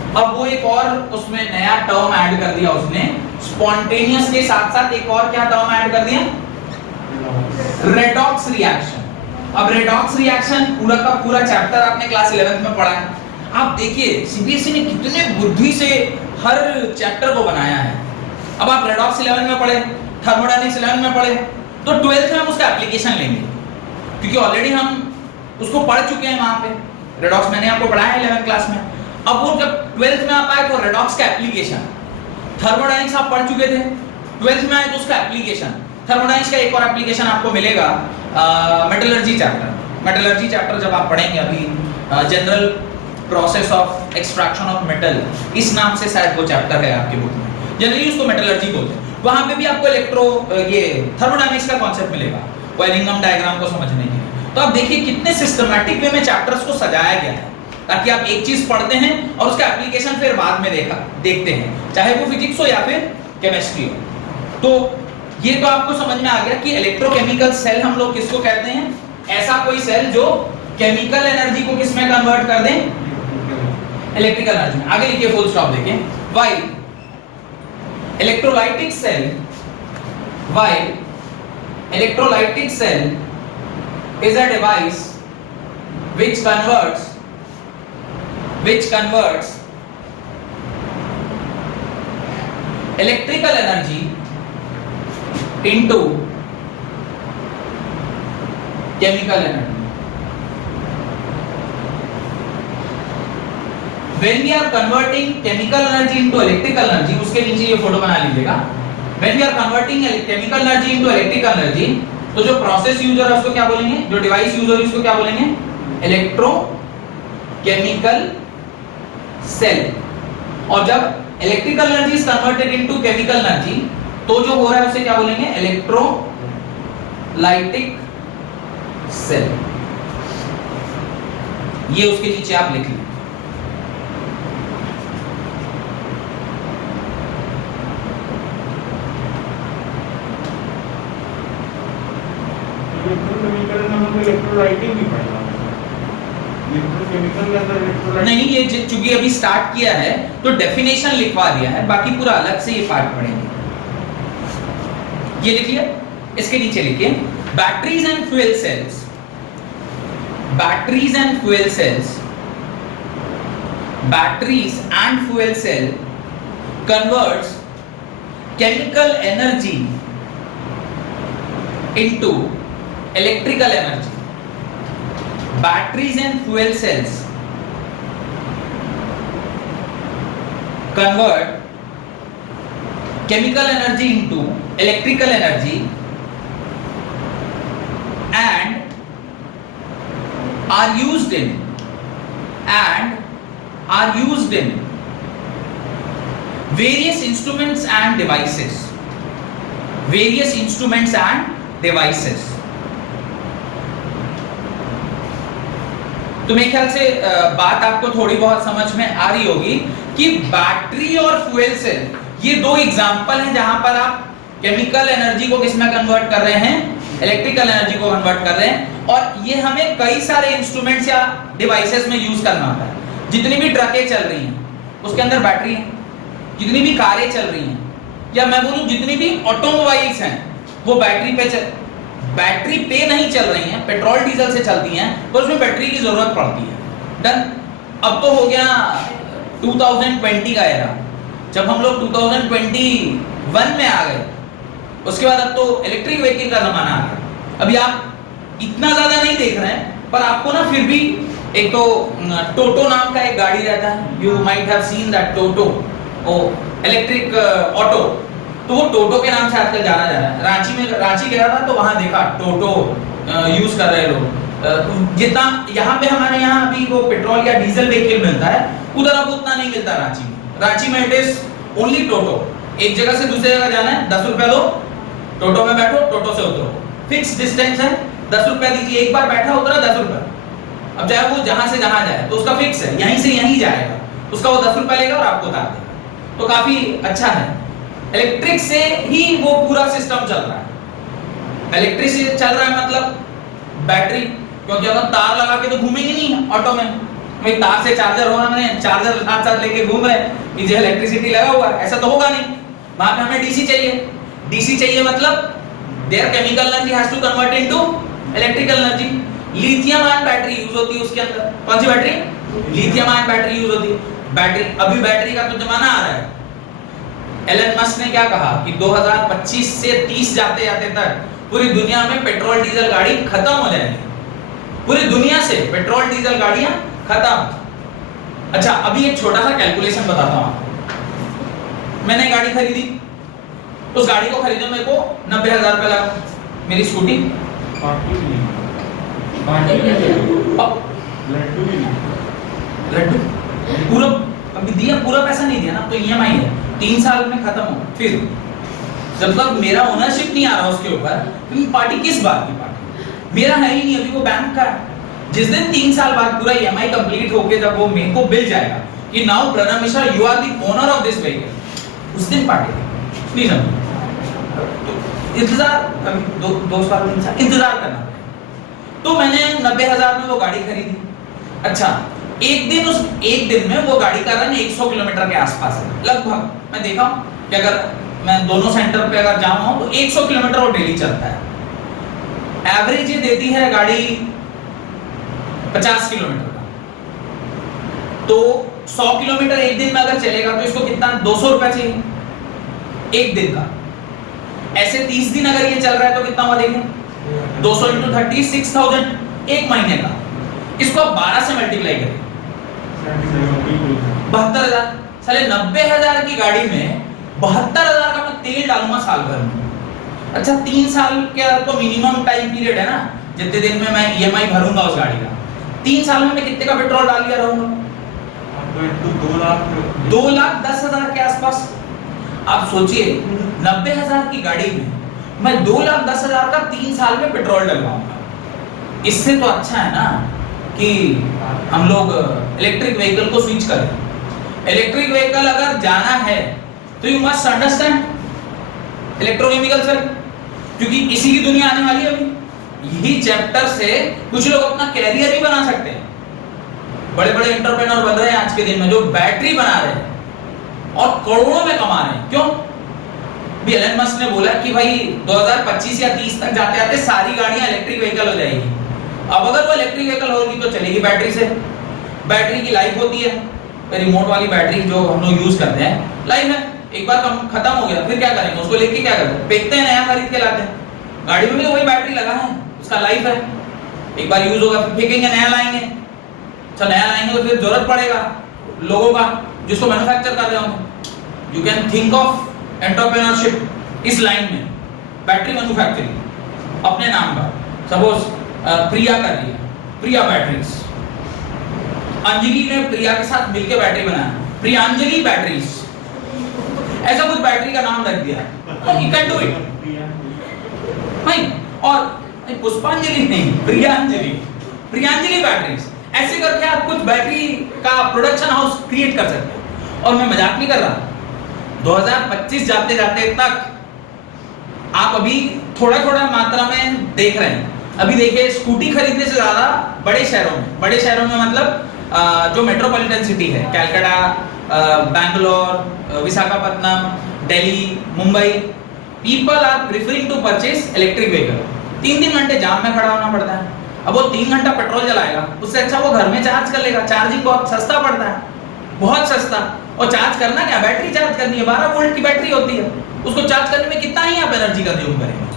अब वो एक और उसमें नया term add कर दिया उसने, spontaneous के साथ साथ एक और क्या टर्म ऐड कर दिया, रेडॉक्स रिएक्शन। अब रेडॉक्स रिएक्शन पूरा का पूरा चैप्टर आपने क्लास 11th में पढ़ा है। आप देखिए सीबीएसई ने कितने बुद्धि से हर चैप्टर को बनाया है। अब आप रेडॉक्स 11 में पढ़े, थर्मोडायनेमिक्स 11 में पढ़े, तो 12th में हम उसका एप्लीकेशन लेंगे, क्योंकि ऑलरेडी हम उसको पढ़ चुके हैं वहां पे। रेडॉक्स मैंने आपको पढ़ाया है 11th क्लास में। अब वो जब 12th में आप आए तो रेडॉक्स का एप्लीकेशन, थर्मोडायनेमिक्स आप पढ़ चुके थे, 12th में आए तो उसका एप्लीकेशन, थर्मोडायनेमिक्स का एक और एप्लीकेशन आपको मिलेगा मेटलर्जी चैप्टर। मेटलर्जी चैप्टर जब आप पढ़ेंगे अभी general process of extraction of metal, इस नाम से शायद वो चैप्टर है आपके बुक में, जनरली उसको मेटलर्जी बोलते हैं। वहां पे भी आपको ये थर्मोडायनेमिक्स का कॉन्सेप्ट मिलेगा वेलिंगम डायग्राम को समझने के लिए। तो आप देखिए कितने सिस्टमैटिक वे में चैप्टर्स को सजाया गया है, ताकि आप एक चीज पढ़ते हैं और उसका एप्लीकेशन फिर बाद में देखते हैं, चाहे वो फिजिक्स हो या फिर केमिस्ट्री हो। तो ये तो आपको समझ में आ गया कि इलेक्ट्रोकेमिकल सेल हम लोग किसको कहते हैं, ऐसा कोई सेल जो केमिकल एनर्जी को किस में कन्वर्ट कर दे, इलेक्ट्रिकल एनर्जी में। आगे लिखिए फुल स्टॉप देखें, while electrolytic cell is a device which converts electrical energy into chemical energy. When we are converting chemical energy into electrical energy, उसके नीचे ये फोटो बना लीजिएगा। When we are converting chemical energy into electrical energy, तो जो process user है उसको क्या बोलेंगे, जो डिवाइस यूजर है उसको क्या बोलेंगे, इलेक्ट्रोकेमिकल सेल। और जब electrical energy is converted into chemical energy, तो जो हो रहा है उसे क्या बोलेंगे, इलेक्ट्रोलाइटिक सेल। ये उसके नीचे आप लिख लीजिए। नहीं, ये चूंकि अभी स्टार्ट किया है तो डेफिनेशन लिखवा दिया है, बाकी पूरा अलग से ये पार्ट पढ़ेंगे। ये लिखिए, इसके नीचे लिखिए batteries and fuel cells. Batteries and fuel cell converts chemical energy into electrical energy. Batteries and fuel cells convert chemical energy into electrical energy and are used in various instruments and devices. तो मेरे ख्याल से बात आपको थोड़ी बहुत समझ में आ रही होगी कि बैटरी और फ्यूल सेल ये दो एग्जांपल हैं जहां पर आप केमिकल एनर्जी को किस में कन्वर्ट कर रहे हैं, इलेक्ट्रिकल एनर्जी को कन्वर्ट कर रहे हैं। और ये हमें कई सारे इंस्ट्रूमेंट्स या डिवाइसेस में यूज करना होता है। जितनी भी ट्रकें चल रही हैं उसके अंदर बैटरी है, जितनी भी कारें चल रही हैं, या मैं बोलूं जितनी भी ऑटोमोबाइल्स हैं वो बैटरी पे नहीं चल रही हैं, पेट्रोल डीजल से चलती हैं, तो उसमें बैटरी की जरूरत पड़ती है। डन। अब तो हो गया 2020 का एरा, जब हम लोग 2020 वन में आ गए, उसके बाद अब तो इलेक्ट्रिक व्हीकल का जमाना आ गया। अभी आप इतना ज्यादा नहीं देख रहे हैं, पर आपको ना फिर भी एक तो टोटो नाम का एक गाड़ी रहता है, you might have seen that toto, ओ इलेक्ट्रिक ऑटो, तो वो टोटो के नाम से आजकल जाना जा रहा है। रांची गया था तो वहां देखा टोटो यूज कर रहे लोग। जितना यहाँ पे हमारे यहाँ अभी वो पेट्रोल या डीजल व्हीकल मिलता है, उधर अब उतना नहीं मिलता रांची में। रांची में इट इज ओनली टोटो। एक जगह से दूसरी जगह जाना है, 10 रुपया दो, टोटो में बैठो, टोटो से उतरो, फिक्स डिस्टेंस है, 10 रुपया दीजिए, एक बार बैठा उतरा 10 रुपया। अब चाहे वो जहां से जहां जाए तो उसका फिक्स है, यहीं से यहीं जाएगा, उसका वो 10 रुपया लेगा और आपको उतार देगा। तो काफी अच्छा है। इलेक्ट्रिक से ही वो पूरा सिस्टम चल रहा है। इलेक्ट्रिक से चल रहा है मतलब बैटरी, क्योंकि अगर तार लगा के तो घूमेंगे नहीं ऑटो में, भाई तार से चार्जर हो रहा है, चार्जर साथ साथ लेके घूम रहे कि जो इलेक्ट्रिसिटी लगा हुआ है, ऐसा तो होगा नहीं। वहां पे हमें डीसी चाहिए। डीसी चाहिए मतलब their chemical energy has to convert into electrical energy. Lithium ion battery use होती है उसके अंदर। कौन सी battery? Lithium ion battery use होती है। बैटरी, अभी बैटरी का तो जमाना आ रहा है। एलन मस्क ने क्या कहा कि 2025 से 30 जाते जाते तक पूरी दुनिया में पेट्रोल डीजल गाड़ी खत्म हो जाएगी। पूरी दुनिया से पेट्रोल डीजल गाड़ियां खत्म। अच्छा, अभी एक छोटा सा कैलकुलेशन बताता हूं आपको। मैंने गाड़ी खरीदी, उस गाड़ी को खरीदने मेरे को 90,000 रुपए लगा। मेरी स्कूटी लड्डू पूरा अभी दिया, पूरा पैसा नहीं दिया ना, तो ईएमआई है, 3 साल में खत्म हो। फिर जब तक मेरा ओनरशिप नहीं आ रहा उसके ऊपर, पार्टी किस बात की पार्टी? मेरा है ही नहीं, अभी वो बैंक का है। जिस दिन 3 साल बाद पूरा ईएमआई कंप्लीट होके जब वो मेरे को मिल जाएगा कि now Pranav Mishra you are the owner of this vehicle, उस दिन पार्टी प्लीज। हम तो इंतजार अभी 2 साल 3 साल इंतजार करना पड़ेगा। तो मैंने 90,000 में वो गाड़ी खरीदी। अच्छा, एक दिन में वो गाड़ी का रन 100 किलोमीटर के आसपास है लगभग। मैं देखा कि अगर मैं दोनों सेंटर पे अगर जाऊं तो 100 किलोमीटर वो डेली चलता है। एवरेज ये देती है गाड़ी 50 किलोमीटर का। तो 100 किलोमीटर एक दिन में अगर चलेगा तो इसको कितना? 200 रुपए चाहिए एक दिन का। ऐसे 30 दिन अगर ये चल रहा है तो कितना हुआ देखिए, 200 × 30 6,000 एक महीने का। इसको आप 12 से मल्टीप्लाई करें, 72,000। साले 90,000 की गाड़ी में 72,000 का मैं तेल डालूंगा साल भर में। अच्छा, 3 साल का तो मिनिमम टाइम पीरियड है ना, जितने दिन में मैं ईएमआई भरूंगा उस गाड़ी का। 3 साल में मैं कितने का पेट्रोल डाल लिया रहूंगा? 2,10,000 के आसपास। आप सोचिए 90,000 की गाड़ी में मैं 2,10,000 का 3 साल में पेट्रोल डलवाऊंगा। इससे तो अच्छा है ना कि हम लोग इलेक्ट्रिक व्हीकल को स्विच करें। इलेक्ट्रिक व्हीकल अगर जाना है तो you must understand electrochemical sir, क्योंकि इसी की दुनिया आने वाली है। अभी यही चैप्टर से कुछ लोग अपना कैरियर भी बना सकते हैं। बड़े बड़े एंटरप्रेन्योर बन रहे हैं आज के दिन में, जो बैटरी बना रहे हैं और करोड़ों में कमा रहे हैं। क्यों? भी एलन मस्क ने बोला कि भाई 2025 या 30 तक जाते जाते सारी गाड़ियां इलेक्ट्रिक व्हीकल हो जाएगी। अब अगर वो इलेक्ट्रिक व्हीकल होगी तो चलेगी बैटरी से। बैटरी की लाइफ होती है, रिमोट वाली बैटरी जो हम लोग यूज करते हैं, लाइफ है, एक बार खत्म हो गया फिर क्या करेंगे? उसको लेके क्या करते हैं? फेंकते हैं, नया खरीद के लाते हैं। गाड़ी में भी तो वही बैटरी लगा है, उसका लाइफ है, एक बार यूज होगा फिर फेंकेंगे, नया लाएंगे। अच्छा, नया लाएंगे तो फिर जरूरत पड़ेगा लोगों का जिसको मैन्युफैक्चर कर रहे होंगे। You can think of entrepreneurship इस लाइन में, बैटरी मैन्युफैक्चरिंग अपने नाम का। सपोज प्रिया कर रही है, प्रिया बैटरीज। अंजलि ने प्रिया के साथ मिलकर बैटरी बनाया, प्रियांजलि बैटरीज। ऐसा कुछ बैटरी का नाम रख दिया, यू कैन डू इट। नहीं, और पुष्पांजलि नहीं, प्रियांजलि, प्रियांजलि बैटरीज। ऐसे करके आप कुछ बैटरी का प्रोडक्शन हाउस क्रिएट कर सकते हैं। और मैं मजाक नहीं कर रहा, 2025 जाते जाते तक आप अभी थोड़ा थोड़ा मात्रा में देख रहे हैं। अभी देखिए, स्कूटी खरीदने से ज्यादा बड़े शहरों में मतलब जो मेट्रोपॉलिटन सिटी है, Calcutta, Bangalore, Visakhapatnam, Delhi, Mumbai, people are preferring to purchase electric vehicle. 3-3 घंटे जाम में खड़ा होना पड़ता है। अब वो 3 घंटा पेट्रोल जलाएगा, उससे अच्छा वो घर में चार्ज कर लेगा। चार्जिंग बहुत सस्ता पड़ता है, बहुत सस्ता। और चार्ज करना क्या, बैटरी चार्ज करनी है, 12 वोल्ट की बैटरी होती है। उसको चार्ज करने में कितना ही आप एनर्जी कंज्यूम करेंगे।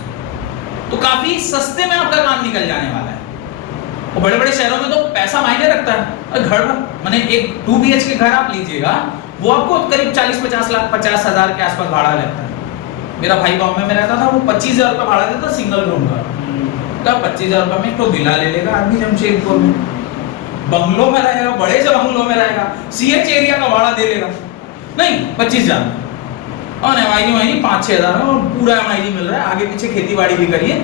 तो काफी सस्ते में आपका काम निकल जाने वाला है। और बड़े बड़े शहरों में तो पैसा मायने रखता है। और घर माने एक 2 BHK घर आप लीजिएगा, वो आपको करीब 40-50 लाख 50 हजार के आसपास भाड़ा लगता है। मेरा भाई बॉम्बे में रहता था, वो 25,000 रुपये भाड़ा देता सिंगल रूम का। तब 25,000 रुपये में तो विला ले लेगा आदमी जमशेदपुर में, बंगलों में रहेगा, बड़े से बंगलों में रहेगा, CH एरिया का भाड़ा दे लेगा। नहीं 25,000 और MIG 5-6 हजार में पूरा MIG मिल रहा है। आगे पीछे खेती बाड़ी भी करिए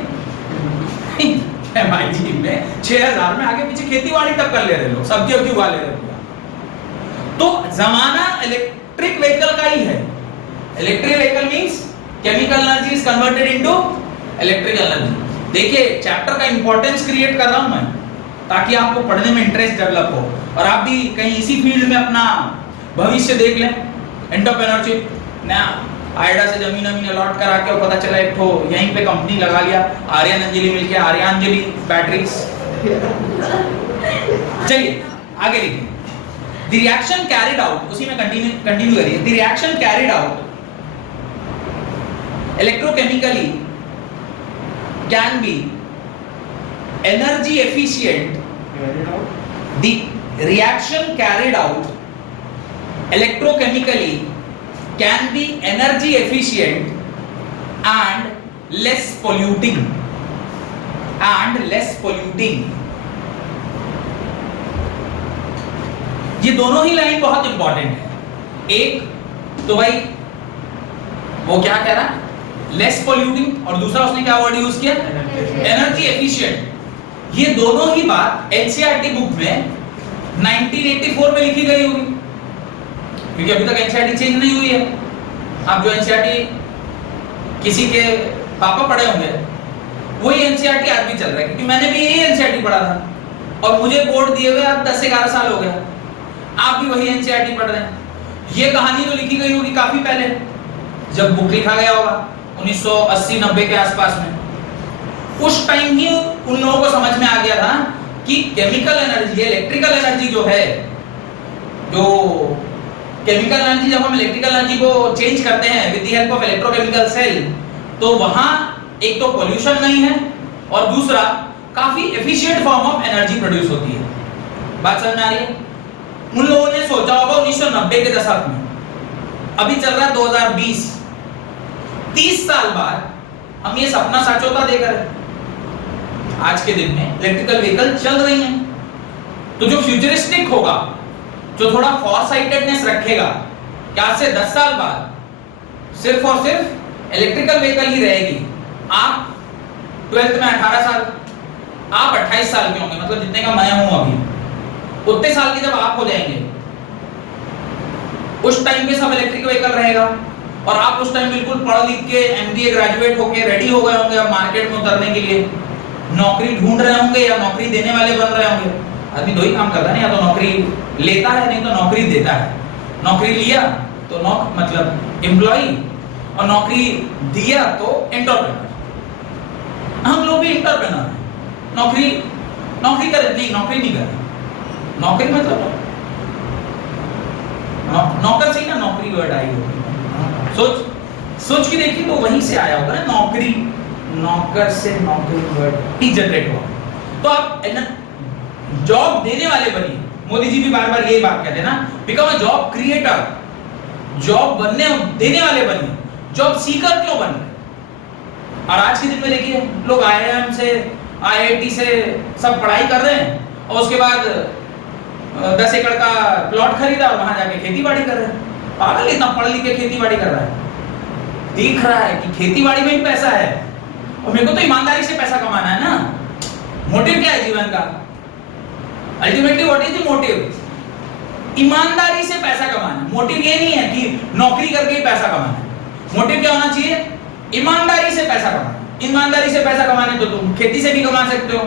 MIG में 6,000 में आगे पीछे खेती बाड़ी तक कर ले रहे लोग, सब्जी वब्जी उगा ले रहे। तो जमाना इलेक्ट्रिक व्हीकल का ही है। Electric vehicle means chemical energy is converted into electrical energy. देखिए चैप्टर का इंपॉर्टेंस क्रिएट कर रहा हूं मैं, ताकि आपको पढ़ने में इंटरेस्ट डेवलप हो और आप भी कहीं इसी फील्ड में अपना भविष्य देख लें। एंटरप्रेन्योरशिप नया आयडा से जमीन अलॉट करा के और पता चला एक ठो यहीं पे कंपनी लगा लिया, आर्यन अंजलि मिलके आर्यांजलि बैटरीज। चलिए आगे लिखिए। द रिएक्शन कैरिड आउट, उसी में कंटिन्यू करिए। The reaction carried out electrochemically can be energy efficient. The reaction carried out electrochemically can be energy efficient and less polluting ये दोनों ही लाइन बहुत इंपॉर्टेंट है। एक तो भाई वो क्या कह रहा है, लेस पोल्यूटिंग, और दूसरा उसने क्या वर्ड यूज किया, एनर्जी एफिशिएंट। ये दोनों ही बात एनसीईआरटी बुक में 1984 में लिखी गई होगी, क्योंकि अभी तक एनसीईआरटी चेंज नहीं हुई है। आप जो एनसीईआरटी किसी के पापा पढ़े होंगे वही एनसीईआरटी आज भी चल रहा है, क्योंकि मैंने भी यही एनसीईआरटी पढ़ा था और मुझे बोर्ड दिए हुए अब 10-11 साल हो गए। आप भी वही एनसीईआरटी पढ़ रहे हैं। ये कहानी तो लिखी गई होगी काफी पहले, जब बुक लिखा गया होगा 1980-90 के आसपास में। उस टाइम ही उन लोगों को समझ में आ गया था कि केमिकल एनर्जी, इलेक्ट्रिकल एनर्जी जो है, जो केमिकल एनर्जी, जब हम इलेक्ट्रिकल एनर्जी को चेंज करते हैं with the help of electrochemical cell, तो वहां एक तो पोल्यूशन नहीं है और दूसरा काफी efficient form of energy produce होती है। बात समझ में आ रही है? उन लोगों ने सोचा होगा 1990 के दशक में, अभी चल रहा है 2020, 30 साल बाद हम ये सपना सच होता देख रहे हैं। आज के दिन में इलेक्ट्रिकल व्हीकल चल रही हैं, तो जो फ्यूचरिस्टिक होगा, जो थोड़ा फॉरसाइटेडनेस रखेगा कि आज से 10 साल बाद सिर्फ और सिर्फ इलेक्ट्रिकल व्हीकल ही रहेगी। आप 12th में 18 साल, आप 28 साल के होंगे, मतलब जितने का मैं हूं अभी, उतने साल के जब आप हो जाएंगे, उस टाइम पे सब इलेक्ट्रिक व्हीकल रहेगा और आप उस टाइम बिल्कुल पढ़ लिख के MBA ग्रेजुएट होके रेडी हो गए होंगे अब मार्केट में उतरने के लिए, नौकरी ढूंढ रहे होंगे या नौकरी देने वाले बन रहे होंगे। आदमी दो ही काम करता है ना, या तो नौकरी लेता है नहीं तो नौकरी देता है। नौकरी लिया तो मतलब एम्प्लॉई, और नौकरी दिया तो एंटरप्रेन्योर। हम लोग भी एंटरप्रेन्योर हैं। नौकरी कर नहीं, नौकरी नहीं कर, नौकरी मतलब नौकर से ही ना नौकरी वर्ड आई होगी। सोच के देखिए तो वहीं से आया होगा ना नौकरी, नौकर से नौकरी वर्ड ही जनरेट हुआ। तो आप जॉब देने वाले बनिए। मोदी जी भी बार बार यही बात कहते हैं ना, become a job creator. Job बनने देने वाले बनिए, जॉब सीकर क्यों बन रहे। और आज के दिन में देखिए लोग IIM से IIT से सब पढ़ाई कर रहे हैं और उसके बाद 10 एकड़ का प्लॉट खरीदा और वहां जाके खेती बाड़ी कर रहे हैं। पागल, इतना पढ़ लिख के खेती बाड़ी कर रहा है, देख रहा है कि खेती बाड़ी में ही पैसा है और मेरे को तो ईमानदारी से पैसा कमाना है ना। मोटिव क्या है जीवन का? Ultimately what is the motive? ईमानदारी से पैसा कमाना। मोटिव ये नहीं है कि नौकरी करके ही पैसा कमाना। मोटिव क्या होना चाहिए? ईमानदारी से पैसा कमाना। ईमानदारी से पैसा कमाने तो तुम खेती से भी कमा सकते हो,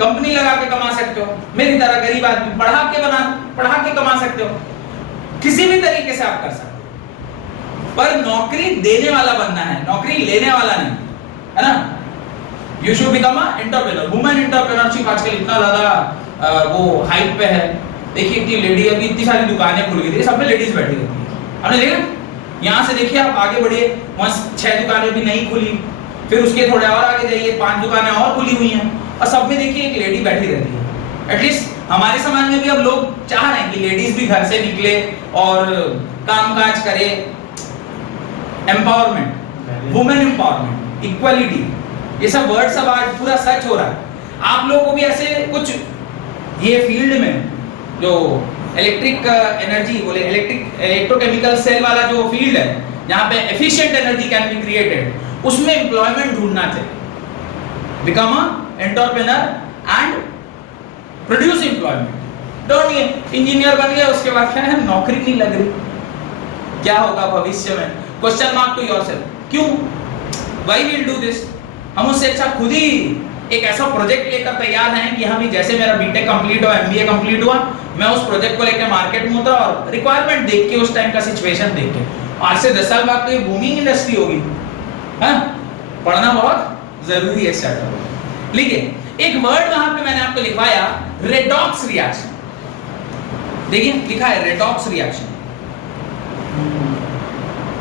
कंपनी लगा के कमा सकते हो, मेरी तरह गरीब आदमी पढ़ा के कमा सकते हो, किसी भी तरीके से आप कर सकते हो। पर नौकरी देने वाला बनना है, नौकरी लेने वाला नहीं, है ना। You should become a entrepreneur. Women entrepreneurship आजकल इतना ज्यादा वो हाइप पे है। देखिए इतनी लेडी, अभी इतनी सारी दुकानें खुल गई थी, सब में लेडीज बैठी होती है। आपने देखा यहाँ से देखिए आप आगे बढ़िए, वहां 6 दुकानें भी नहीं खुली, फिर उसके थोड़े और आगे जाइए 5 दुकानें और खुली हुई हैं, और सब में देखिए एक लेडी बैठी रहती है। एटलीस्ट हमारे समाज में भी अब लोग चाह रहे हैं कि लेडीज भी घर से निकले और कामकाज करे। एम्पावरमेंट, वुमेन एम्पावरमेंट, इक्वालिटी, ये सब वर्ड सब आज पूरा सच हो रहा है। आप लोगों को भी ऐसे कुछ ये फील्ड में जो इलेक्ट्रिक एनर्जी बोले, इलेक्ट्रोकेमिकल सेल वाला जो फील्ड है जहां पे efficient energy can be created, उसमें एम्प्लॉयमेंट ढूंढना चाहिए। Become a entrepreneur and produce employment. Don't ये इंजीनियर बन गया उसके बाद क्या है, नौकरी नहीं लग रही, क्या होगा भविष्य में? Question mark to yourself. क्यों? Why will do this? हम उससे अच्छा खुद ही एक ऐसा प्रोजेक्ट लेकर तैयार हैं कि हम भी, जैसे मेरा बीटेक कंप्लीट हुआ, एमबीए कंप्लीट हुआ, मैं उस प्रोजेक्ट को लेकर मार्केट में उतरा और रिक्वायरमेंट देख के, उस टाइम का सिचुएशन देख के, आज से 10 साल बाद तो ये बूमिंग इंडस्ट्री होगी। हाँ, पढ़ना बहुत जरूरी है स्टार्टअप। लिखिए एक वर्ड वहां पे मैंने आपको लिखवाया, रेडॉक्स रिएक्शन। देखिए लिखा है रेडॉक्स रिएक्शन,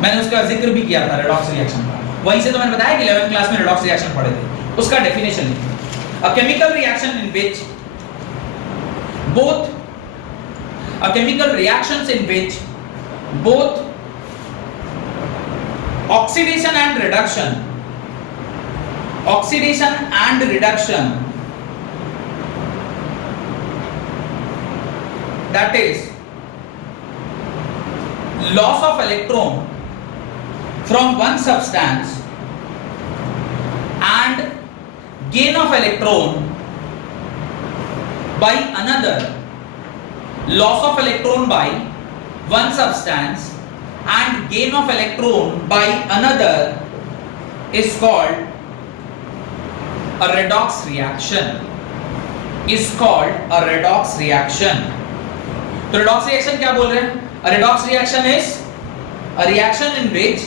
मैंने उसका जिक्र भी किया था रेडॉक्स रिएक्शन का। वहीं से तो मैंने बताया कि 11th क्लास में रेडॉक्स रिएक्शन पढ़े थे। उसका डेफिनेशन लिखिए, a chemical reaction in which both a chemical reactions in which both oxidation and reduction that is loss of electron from one substance and gain of electron by another, loss of electron by one substance and gain of electron by another is called a redox reaction. Is called a redox reaction. तो redox reaction क्या बोल रहे हैं? A redox reaction is a reaction in which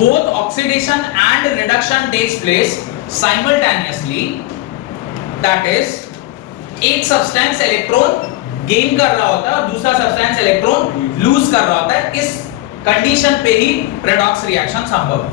both oxidation and reduction takes place simultaneously. That is, एक substance electron gain कर रहा होता है और दूसरा सब्सटेंस इलेक्ट्रॉन लूज कर रहा होता है। इस कंडीशन पे ही रेडॉक्स रिएक्शन संभव है।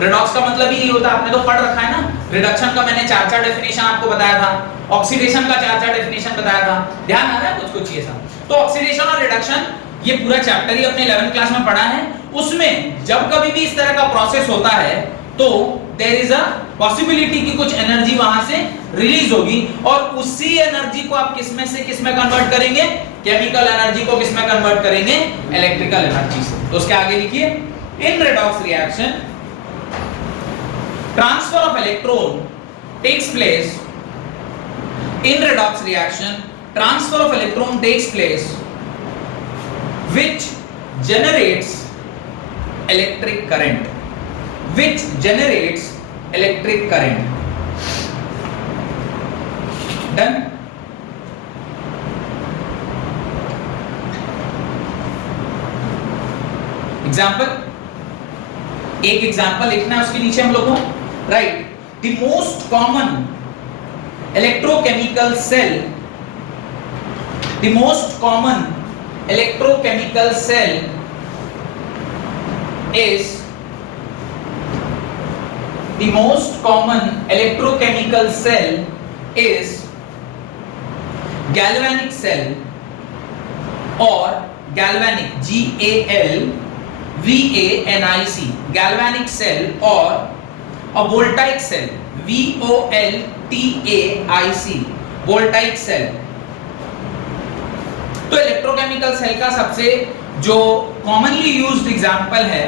रेडॉक्स का मतलब ही होता है, आपने तो पढ़ रखा है ना, रिडक्शन का मैंने 4 डेफिनेशन आपको बताया था, ऑक्सीडेशन का 4 डेफिनेशन बताया था, ध्यान आ रहा है कुछ ये सब? तो ऑक्सीडेशन और रिडक्शन ये पूरा चैप्टर ही अपने 11th क्लास में पढ़ा है। उसमें जब कभी भी इस तरह का प्रोसेस होता है तो देयर इज अ पॉसिबिलिटी कि कुछ एनर्जी वहां से रिलीज होगी और उसी एनर्जी को आप किसमें से किसमें कन्वर्ट करेंगे? केमिकल एनर्जी को किसमें कन्वर्ट करेंगे? इलेक्ट्रिकल एनर्जी से। तो उसके आगे लिखिए, in redox reaction transfer of electron takes place. In redox reaction, transfer of electron takes place, which generates electric current. Which generates electric current. Done? Example. एक example लिखना है, उसके नीचे हम लोग को right the most common electrochemical cell, the most common electrochemical cell is the most common electrochemical cell is galvanic cell or galvanic, GALVANIC, galvanic cell or a voltaic cell, VOLTAIC, voltaic cell. तो electrochemical cell का सबसे जो commonly used example है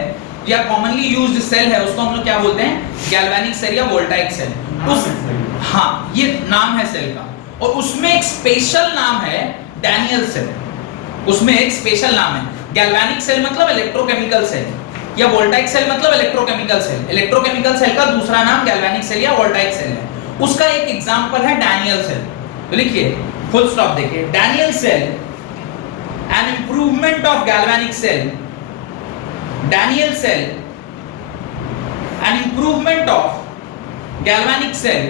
या commonly used cell है उसको हम लोग क्या बोलते हैं? गैल्वेनिक सेल या वोल्टाइक सेल। उस हाँ, ये नाम है सेल का, और उसमें एक स्पेशल नाम है डैनियल सेल। उसमें एक स्पेशल नाम है। गैल्वेनिक सेल मतलब इलेक्ट्रोकेमिकल सेल या वोल्टाइक सेल मतलब इलेक्ट्रोकेमिकल सेल। इलेक्ट्रोकेमिकल सेल का दूसरा नाम गैल्वेनिक सेल या वोल्टाइक सेल है। उसका एक एग्जांपल है डैनियल सेल। तो लिखिए, फुल स्टॉप देखिए, Daniell cell an improvement of galvanic cell, Daniell cell an improvement of galvanic cell,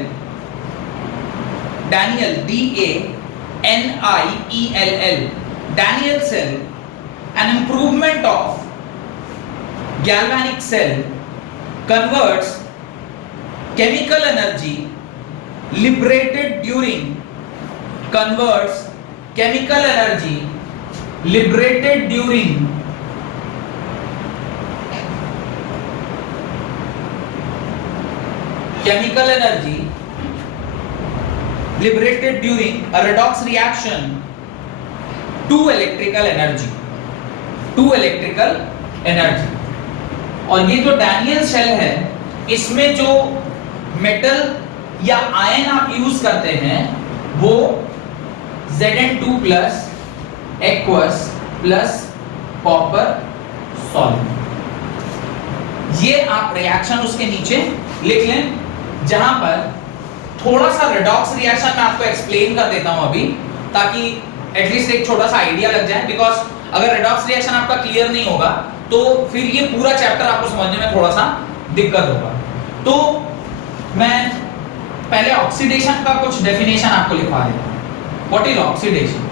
Daniell DANIELL, Daniell cell an improvement of galvanic cell converts chemical energy liberated during a redox reaction to electrical energy. और ये जो Daniel shell है, इसमें जो metal या ion आप use करते हैं वो Zn2 plus aqueous plus copper solvent. ये आप रिएक्शन उसके नीचे लिख लें, जहां पर थोड़ा सा रिडॉक्स रिएक्शन मैं आपको एक्सप्लेन कर देता हूं अभी, ताकि एटलीस्ट एक छोटा सा आइडिया लग जाए। बिकॉज अगर रिडॉक्स रिएक्शन आपका क्लियर नहीं होगा तो फिर ये पूरा चैप्टर आपको समझने में थोड़ा सा दिक्कत होगा। तो मैं पहले ऑक्सीडेशन का कुछ डेफिनेशन आपको लिखवा देता हूं। What is oxidation?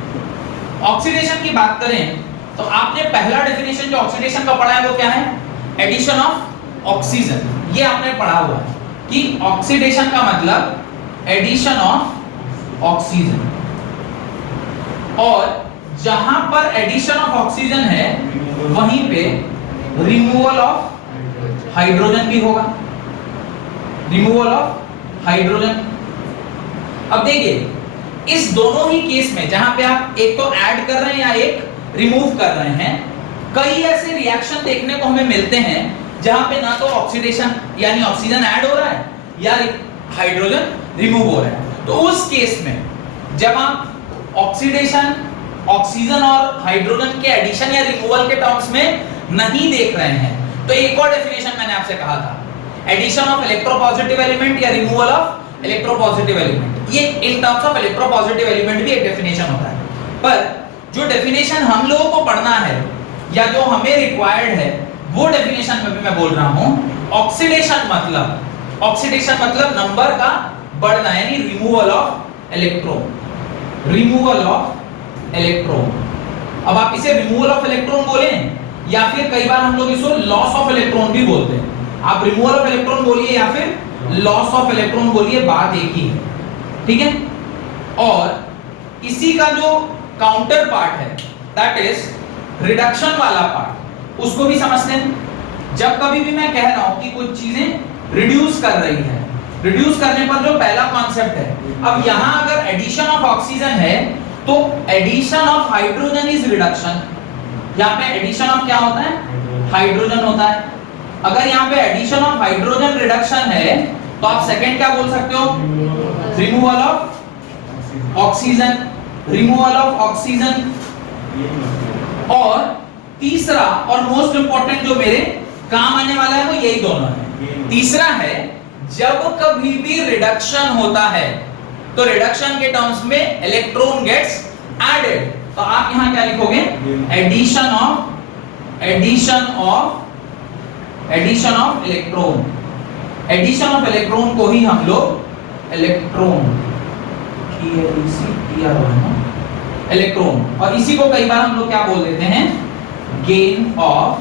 ऑक्सीडेशन की बात करें तो आपने पहला डेफिनेशन जो ऑक्सीडेशन का पढ़ा है वो क्या है? Addition of oxygen. ये आपने पढ़ा हुआ है कि ऑक्सीडेशन का मतलब एडिशन ऑफ ऑक्सीजन, और जहां पर एडिशन ऑफ ऑक्सीजन है वहीं पे रिमूवल ऑफ हाइड्रोजन भी होगा, रिमूवल ऑफ हाइड्रोजन। अब देखिए इस दोनों ही केस में जहां पे आप एक तो ऐड कर रहे हैं या एक रिमूव कर रहे हैं, कई ऐसे रिएक्शन देखने को हमें मिलते हैं जहां पे ना तो ऑक्सीडेशन यानी ऑक्सीजन ऐड हो रहा है या हाइड्रोजन रिमूव हो रहा है। तो उस केस में जब आप ऑक्सीडेशन ऑक्सीजन और हाइड्रोजन के एडिशन या रिमूवल के टर्म्स में नहीं देख रहे हैं, तो एक और डेफिनेशन मैंने आपसे कहा था, एडिशन ऑफ इलेक्ट्रोपॉजिटिव एलिमेंट या रिमूवल ऑफ इलेक्ट्रोपॉजिटिव एलिमेंट। ये in terms of electropositive element भी एक डेफिनेशन होता है। पर जो डेफिनेशन हम लोगों को पढ़ना है या जो हमें रिक्वायर्ड है वो डेफिनेशन में भी मैं बोल रहा हूं, ऑक्सीडेशन मतलब नंबर का बढ़ना, यानी removal of electron, removal of electron. अब आप इसे रिमूवल ऑफ इलेक्ट्रॉन बोलें या फिर कई बार हम लोग इसको लॉस ऑफ इलेक्ट्रॉन भी बोलते हैं। आप रिमूवल ऑफ इलेक्ट्रॉन बोलिए या फिर लॉस ऑफ इलेक्ट्रॉन बोलिए, बात एक ही है, ठीक है। और इसी का जो काउंटर पार्ट है दैट इज रिडक्शन वाला पार्ट, उसको भी समझते हैं। जब कभी भी मैं कह रहा हूं कि कुछ चीजें रिड्यूस कर रही है, रिड्यूस करने पर जो पहला कॉन्सेप्ट है, अब यहां अगर एडिशन ऑफ ऑक्सीजन है तो addition of hydrogen is reduction. यहां पे एडिशन ऑफ क्या होता है? हाइड्रोजन होता है। अगर यहां पे एडिशन ऑफ हाइड्रोजन रिडक्शन है तो आप सेकंड क्या बोल सकते हो? Removal of oxygen, removal of oxygen. और तीसरा और मोस्ट इंपॉर्टेंट जो मेरे काम आने वाला है वो यही दोनों है। तीसरा है जब कभी भी रिडक्शन होता है तो रिडक्शन के टर्म्स में इलेक्ट्रॉन गेट्स एडेड, तो आप यहां क्या लिखोगे? Addition of electron. Addition of electron को ही हम लोग इलेक्ट्रॉन इलेक्ट्रॉन, और इसी को कई बार हम लोग क्या बोल देते हैं? Gain of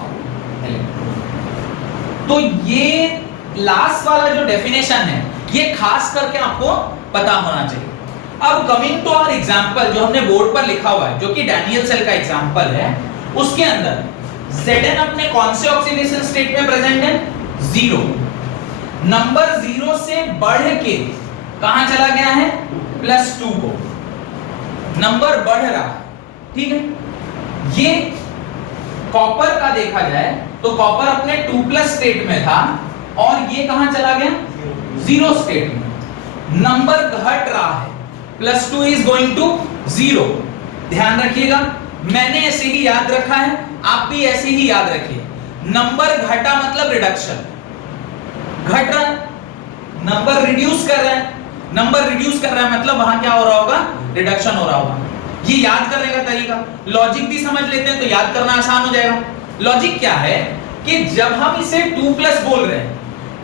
electron. तो ये लास्ट वाला जो डेफिनेशन है ये खास करके आपको पता होना चाहिए। अब कमिंग टू आवर एग्जांपल जो हमने बोर्ड पर लिखा हुआ है, जो कि डैनियल सेल का एग्जांपल है, उसके अंदर Zn अपने कौन से ऑक्सीडेशन स्टेट में प्रेजेंट है? 0। नंबर 0 से बढ़ के कहां चला गया है? +2 को। नंबर बढ़ रहा है, ठीक है। ये कॉपर का देखा जाए तो कॉपर अपने 2+ स्टेट में था और ये कहां चला गया? 0 स्टेट में। नंबर घट रहा है, +2 इज गोइंग टू 0। ध्यान रखिएगा, मैंने ऐसे ही याद रखा है, आप भी ऐसे ही याद रखिए। नंबर घटा मतलब रिडक्शन, घट रहा है। नंबर रिड्यूस कर रहा है, नंबर रिड्यूस कर रहा है मतलब वहां क्या हो रहा होगा? रिडक्शन हो रहा होगा। ये याद करने का तरीका, लॉजिक भी समझ लेते हैं तो याद करना आसान हो जाएगा। लॉजिक क्या है कि जब हम इसे 2+ बोल रहे हैं,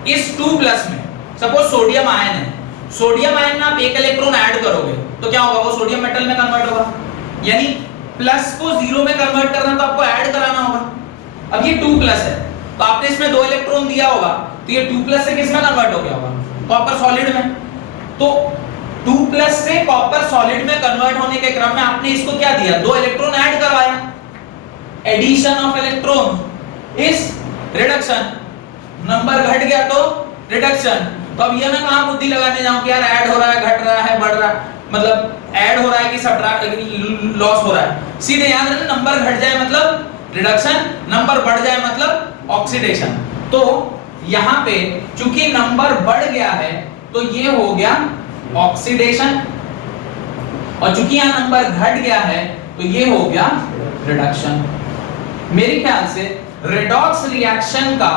इस 2+ में सपोज सोडियम आयन है, सोडियम आयन में आप एक इलेक्ट्रॉन ऐड करोगे तो क्या होगा? वो सोडियम मेटल में कन्वर्ट होगा, यानी प्लस को 0 में कन्वर्ट करना तो आपको ऐड कराना होगा। अब ये 2+ है, तो आपने इसमें 2 इलेक्ट्रॉन दिया होगा, तो ये 2+ से किस में कन्वर्ट हो गया होगा? कॉपर सॉलिड में। तो 2+ से कॉपर सॉलिड में कन्वर्ट होने के क्रम में आपने इसको क्या दिया? 2 इलेक्ट्रॉन ऐड करवाया। Addition of electron is reduction. Number घट गया तो रिडक्शन। तो अब ये ना कहां बुद्धि लगाने जाऊं कि यार ऐड हो रहा है, घट रहा है, बढ़ रहा है, मतलब ऐड हो रहा है कि सब्ट्रैक्ट लॉस हो रहा है। सीधे याद रखना, नंबर घट जाए मतलब रिडक्शन, नंबर बढ़ जाए मतलब ऑक्सीडेशन। तो यहां पे चूंकि नंबर बढ़ गया है तो ये हो गया ऑक्सीडेशन, और चूंकि यहां नंबर घट गया है तो ये हो गया रिडक्शन। मेरे ख्याल से रेडॉक्स रिएक्शन का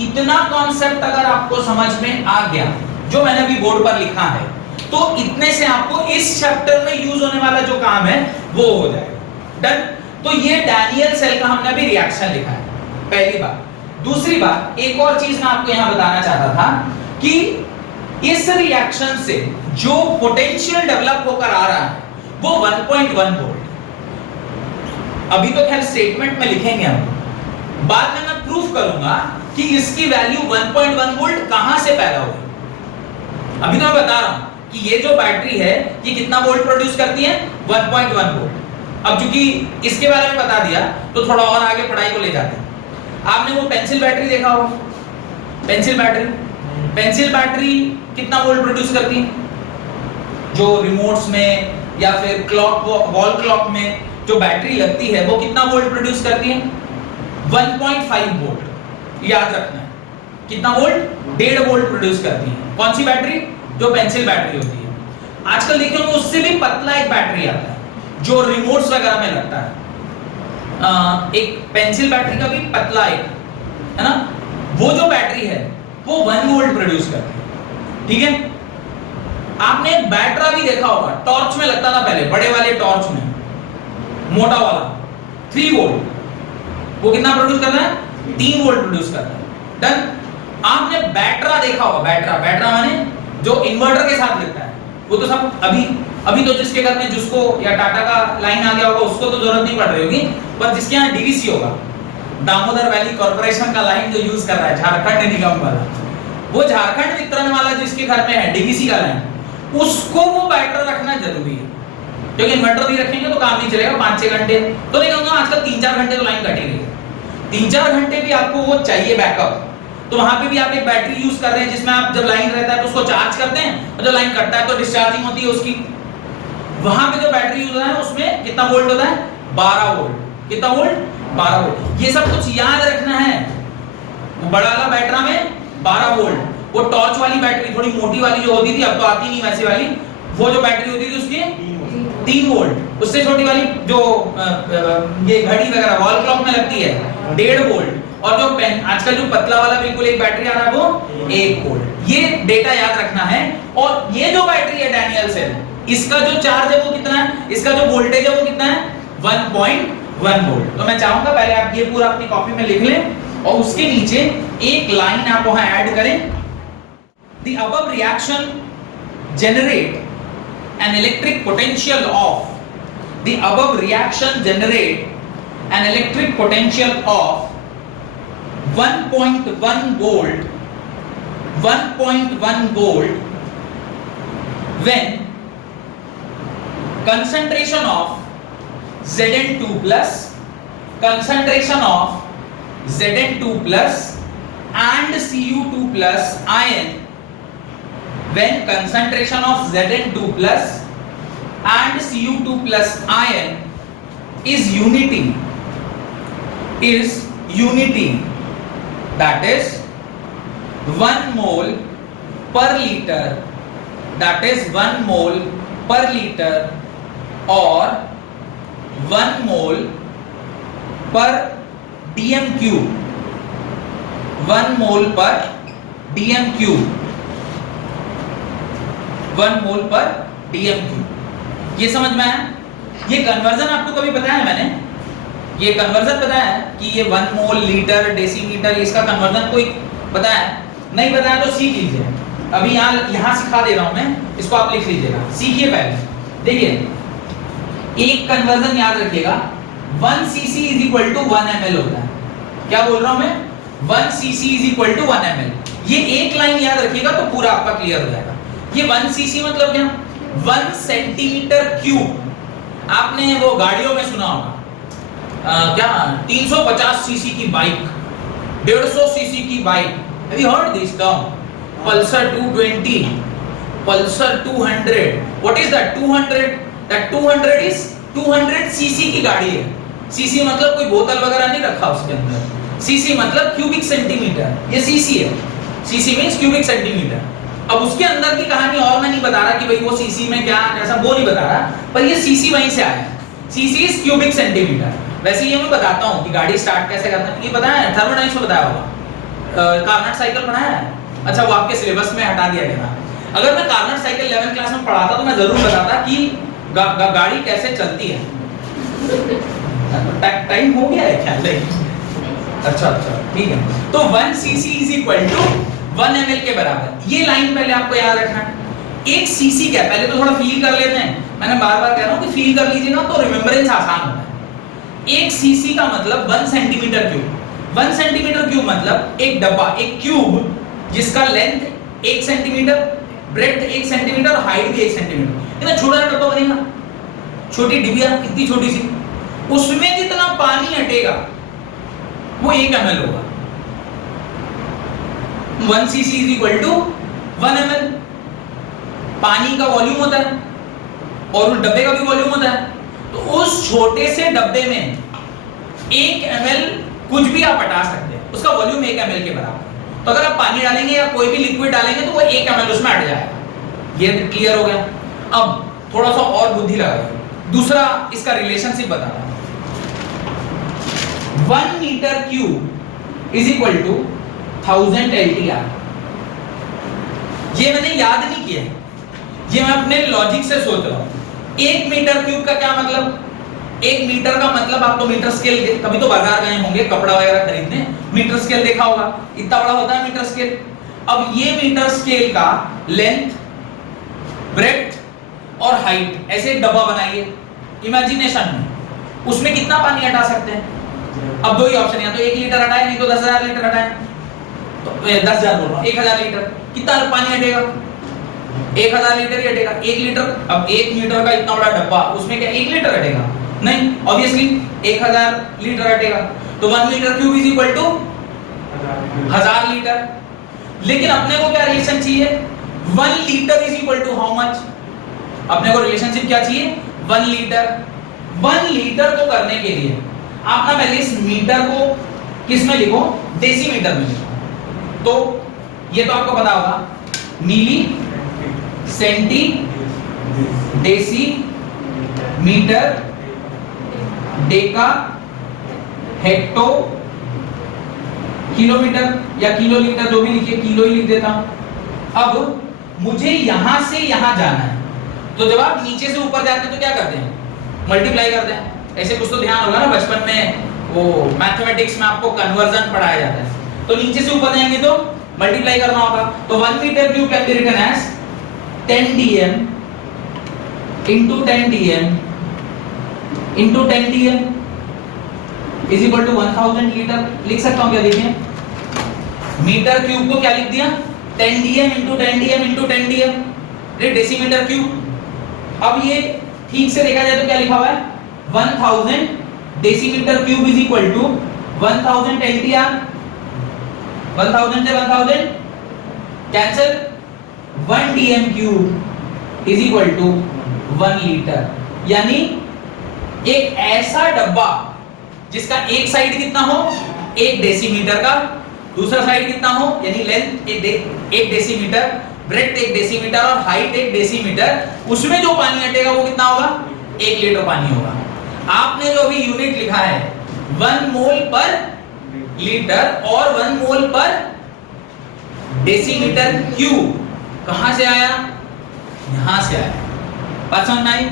इतना कॉन्सेप्ट अगर आपको समझ में आ गया, जो मैंने अभी बोर्ड पर लिखा है, तो इतने से आपको इस चैप्टर में यूज होने वाला जो काम है वो हो जाएगा। डन। तो ये डैनियल सेल का हमने अभी रिएक्शन लिखा है, पहली बात। दूसरी बात, एक और चीज मैं आपको यहां बताना चाहता था कि इस रिएक्शन से जो पोटेंशियल डेवलप होकर आ रहा है वो 1.1 वोल्ट। अभी तो खैर स्टेटमेंट में लिखेंगे हम, बाद में मैं प्रूफ करूंगा कि इसकी वैल्यू 1.1 वोल्ट कहां से पैदा हुई। अभी तो मैं बता रहा हूं कि ये जो बैटरी है ये कितना वोल्ट प्रोड्यूस करती है? 1.1 वोल्ट। अब चूंकि इसके बारे में बता दिया तो थोड़ा और आगे पढ़ाई को ले जाते हैं। आपने वो पेंसिल बैटरी देखा होगा, पेंसिल बैटरी कितना वोल्ट प्रोड्यूस करती है? जो रिमोट्स में या फिर क्लॉक, वॉल क्लॉक में जो बैटरी लगती है वो कितना वोल्ट प्रोड्यूस करती है? 1.5 वोल्ट। याद रखना है कितना वोल्ट? 1.5 वोल्ट प्रोड्यूस करती है। कौन सी बैटरी? जो पेंसिल बैटरी होती है। आजकल देखिए उससे भी पतला एक बैटरी आता है जो रिमोट्स वगैरह में लगता है। एक पेंसिल बैटरी का भी पतला एक है ना, वो जो बैटरी है वो 1 वोल्ट प्रोड्यूस करती है। ठीक है। आपने एक बैटरा भी देखा होगा, टॉर्च में लगता था पहले, बड़े वाले टॉर्च में, मोटा वाला 3 वोल्ट। वो कितना प्रोड्यूस करता है? 3 वोल्ट प्रोड्यूस करता है। डन। आपने बैटरा देखा होगा, बैटरा माने जो इन्वर्टर के साथ लगता है। वो तो सब अभी तो जिसके घर में जिसको या टाटा का लाइन आ गया होगा उसको तो जरूरत नहीं पड़ रही होगी, पर जिसके यहाँ डीवीसी होगा, दामोदर वैली कॉर्पोरेशन का लाइन जो यूज कर रहा है, झारखंड निगम वाला, वो झारखंड वितरण वाला जिसके घर में है डीवीसी का लाइन, उसको वो बैटरा रखना जरूरी है। क्योंकि इन्वर्टर भी रखेंगे तो काम नहीं चलेगा 5-6 घंटे, तो नहीं कहूंगा आजकल 3-4 घंटे तो लाइन कटेगी। 3-4 घंटे भी आपको वो चाहिए बैकअप। तो वहां पे भी आप एक बैटरी यूज कर रहे हैं जिसमें आप जब लाइन रहता है तो उसको चार्ज करते हैं, और जब लाइन कटता है तो डिस्चार्जिंग होती है उसकी। वहां पे जो बैटरी यूज होता है उसमें कितना वोल्ट होता है? 12 वोल्ट। कितना वोल्ट? 12 वोल्ट। ये सब कुछ याद रखना है। वो बड़ा वाला बैटरा में 12 वोल्ट, वो टॉर्च वाली बैटरी थोड़ी मोटी वाली जो होती थी, अब तो आती नहीं वैसी वाली, वो जो बैटरी होती थी उसकी 3 वोल्ट। उससे छोटी वाली जो ये घड़ी वगैरह वॉल क्लॉक में लगती है 1.5 वोल्ट, और जो आजकल जो पतला वाला बिल्कुल एक बैटरी आ रहा है वो 1 वोल्ट। ये डेटा याद रखना है। और ये जो बैटरी है डैनियल सेल, इसका जो चार्ज है वो कितना है? इसका जो वोल्टेज है वो कितना है? 1.1 वोल्ट। तो मैं चाहूंगा पहले आप ये पूरा अपनी कॉपी में लिख लें और उसके नीचे एक लाइन आप वहां ऐड करें। The above reaction generate an electric potential of the above reaction generate an electric potential of 1.1 volt when concentration of Zn2 plus and Cu2 plus ion, when concentration of Zn2 plus and Cu2 plus ion is unity, that is 1 mole per liter, that is 1 mole per liter or 1 mole per dm cube, 1 mole per dm cube, 1 mole per dm cube। ये समझ में आया? ये conversion आपको कभी बताया है मैंने? ये कन्वर्जन बताया है कि ये 1 मोल लीटर डेसीमीटर, इसका कन्वर्जन कोई बताया है? नहीं बताया तो सीख लीजिए। अभी यहाँ सिखा दे रहा हूं मैं, इसको आप लिख लीजिएगा, सीखिए पहले। देखिए एक कन्वर्जन याद रखिएगा, 1 cc = 1 ml होता है। क्या बोल रहा हूं मैं? 1 cc is equal to 1 ml। ये एक लाइन याद रखिएगा तो पूरा आपका क्लियर हो जाएगा। ये 1 cc मतलब क्या? 1 सेंटीमीटर क्यूब। आपने वो गाड़ियों में सुना होगा क्या 350 सीसी की बाइक, 150 सीसी की bike. Have you heard this term? Pulsar 220, Pulsar 200। What is that 200? That 200 is 200 CC की गाड़ी है। सीसी मतलब कोई बोतल वगैरह नहीं रखा उसके अंदर। सीसी मतलब क्यूबिक सेंटीमीटर, ये सीसी है। CC means cubic centimetre. अब उसके अंदर की कहानी और मैं नहीं बता रहा कि भाई वो सीसी में क्या ऐसा वो नहीं बता रहा, पर ये सीसी वहीं से आया। CC is cubic centimetre. वैसे ये मैं बताता हूँ कि गाड़ी स्टार्ट कैसे करना है। ये बताया है, थर्मोडायनामिक्स में बताया होगा। कार्नट साइकिल पढ़ाया है? अच्छा, वो आपके सिलेबस में हटा दिया गया था। अगर मैं कार्नट साइकिल 11th क्लास में पढ़ाता तो मैं जरूर बताता कि गाड़ी कैसे चलती है। टाइम हो गया है क्या? अच्छा ठीक है। तो 1 cc is equal to 1 ml के बराबर। ये लाइन पहले आपको याद रखना है। एक cc क्या है पहले तो थोड़ा फील कर लेते हैं। मैंने बार-बार कह रहा हूं कि फील कर लीजिएगा तो रिमेंबरेंस आसान होता है। एक cc का मतलब 1 सेंटीमीटर क्यूब। 1 सेंटीमीटर क्यूब मतलब एक डब्बा, एक क्यूब जिसका लेंथ 1 सेंटीमीटर, ब्रेड्थ 1 सेंटीमीटर और हाइट भी 1 सेंटीमीटर। इतना छोटा सा डब्बा बनेगा, छोटी डिबिया इतनी छोटी सी, उसमें जितना पानी हटेगा वो 1 ml होगा। 1 cc is equal to 1 ml। पानी का वॉल्यूम होता है और उस डब्बे का भी वॉल्यूम होता है। तो उस छोटे से डब्बे में 1 ml कुछ भी आप हटा सकते हैं, उसका वॉल्यूम 1 ml के बराबर। तो अगर आप पानी डालेंगे या कोई भी लिक्विड डालेंगे तो वो 1 ml उसमें हट जाएगा। ये क्लियर हो गया। अब थोड़ा सा और बुद्धि लगाइए। दूसरा इसका रिलेशनशिप बता रहा हूं। 1 metre cube is equal to 1000 LTR। ये मैंने याद नहीं किया है, ये मैं अपने लॉजिक से सोच रहा हूं। 1 मीटर क्यूब का क्या मतलब? 1 मीटर का मतलब आप तो मीटर स्केल कभी तो बाजार गए होंगे कपड़ा वगैरह खरीदने, मीटर स्केल देखा होगा, इतना बड़ा होता है मीटर स्केल। अब ये मीटर स्केल का लेंथ, ब्रेड्थ और हाइट ऐसे एक डब्बा बनाइए इमेजिनेशन में। उसमें कितना पानी हटा सकते हैं? अब दो ही ऑप्शन, या तो 1 लीटर हटाए नहीं तो 10,000 लीटर हटाए। तो 10,000 बोल रहा हूं, 1,000 लीटर। कितना पानी हटेगा? 1,000 लीटर ही हटेगा। 1 लीटर, अब 1 मीटर का इतना बड़ा डब्बा, उसमें क्या 1 लीटर हटेगा? नहीं, ऑब्वियसली 1,000 लीटर हटेगा। तो 1 metre cube is equal to 1000 litre. लेकिन अपने को क्या रिलेशन चाहिए? 1 litre is equal to how much? अपने को रिलेशनशिप क्या चाहिए? 1 लीटर। 1 लीटर को करने के लिए आप ना पहले इस मीटर को किस में लिखो? डेसीमीटर में लिखो। तो ये तो आपको पता होगा, milli, centi, deci, metre, deca, hecto, kilometre या किलो लीटर, जो भी लिखिए, किलो ही लिख देता हूं। अब मुझे यहां से यहां जाना है, तो जब आप नीचे से ऊपर जाते हैं तो क्या करते हैं? मल्टीप्लाई करते हैं। ऐसे कुछ तो ध्यान होगा ना, बचपन में वो मैथमेटिक्स में आपको कन्वर्जन पढ़ाया जाता है। तो नीचे से ऊपर जाएंगे तो मल्टीप्लाई करना होगा। तो 1 metre cube can be written as 10 dm into 10 dm into 10 dm is equal to 1000 litre. लिख सकता हूं क्या? देखिए, मीटर क्यूब को क्या लिख दिया? 10 dm into 10 dm into 10 dm, ये डेसीमीटर क्यूब। अब ये ठीक से देखा जाए तो क्या लिखा हुआ है? 1000 decimetre cube is equal to 1000 LTR। 1000 से 1000 cancel. 1 dm cube is equal to 1 litre. यानी एक ऐसा डब्बा जिसका एक साइड कितना हो? 1 डेसीमीटर का, दूसरा साइड कितना हो? यानी लेंथ 1 डेसीमीटर, ब्रेड्थ 1 डेसीमीटर और हाइट 1 डेसीमीटर, उसमें जो पानी हटेगा वो कितना होगा? 1 लीटर पानी होगा। आपने जो अभी यूनिट लिखा है 1 मोल पर लीटर और 1 मोल पर डेसीमीटर क्यूब, कहां से आया? यहां से आया। बात समझ में आई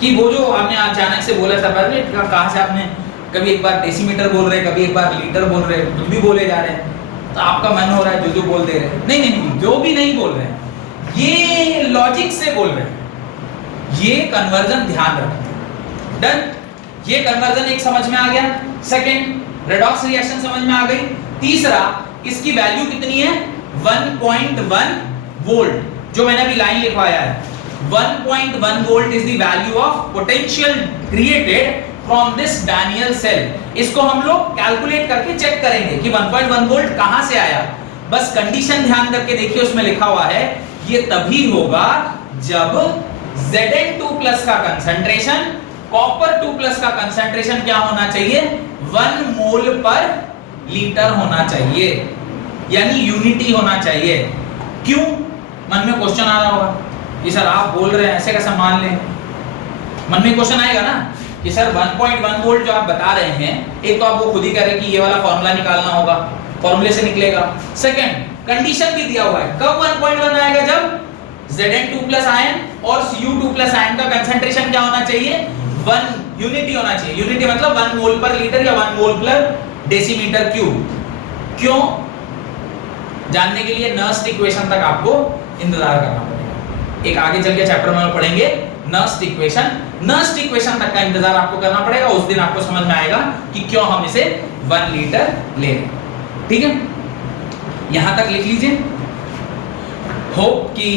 कि वो जो आपने अचानक से बोला था पहले, कहां से आपने कभी एक बार डेसीमीटर बोल रहे, कभी एक बार लीटर बोल रहे, कुछ भी बोले जा रहे हैं, तो आपका मन हो रहा है जो बोल दे रहे। नहीं नहीं नहीं, जो भी नहीं बोल रहे, ये लॉजिक से बोल रहे हैं। ये कन्वर्जन ध्यान रखें। डन। ये कन्वर्जन एक समझ में आ गया। सेकंड, रेडॉक्स रिएक्शन समझ में आ गई। तीसरा, इसकी वैल्यू कितनी है 1.1 वोल्ट, जो मैंने अभी लाइन लिखवाया है 1.1 volt is the value of potential created from this Daniell cell. इसको हम लोग कैलकुलेट करके चेक करेंगे कि 1.1 वोल्ट कहां से आया। बस कंडीशन ध्यान करके देखिए, उसमें लिखा हुआ है ये तभी होगा जब Zn2+ का कंसंट्रेशन, कॉपर 2+ का कंसंट्रेशन क्या होना चाहिए 1 मोल पर लीटर होना चाहिए, यानी यूनिटी होना चाहिए। क्यों? मन में क्वेश्चन आ रहा होगा कि सर आप बोल रहे हैं ऐसे कैसे मान लें। मन में क्वेश्चन आएगा ना कि सर 1.1 वोल्ट जो आप बता रहे हैं, एक तो आप वो खुद ही कह रहे हैं कि ये वाला फॉर्मूला निकालना होगा, फॉर्मूले से निकलेगा। सेकंड, कंडीशन भी दिया हुआ है, कब 1.1 आएगा जब Zn2+ आयन और Cu2+ आयन का कंसंट्रेशन क्या होना चाहिए 1 यूनिटी होना चाहिए। यूनिटी मतलब 1 मोल पर लीटर या 1 मोल पर डेसीमीटर क्यूब। क्यों? जानने के लिए नर्स्ट इक्वेशन तक आपको इंतजार करना पड़ेगा। एक आगे चल के चैप्टर में पढ़ेंगे नर्स्ट इक्वेशन, नर्स्ट इक्वेशन तक का इंतजार आपको करना पड़ेगा। उस दिन आपको समझ में आएगा कि क्यों हम इसे 1 लीटर ले रहे हैं। ठीक है, यहां तक लिख लीजिए। होप कि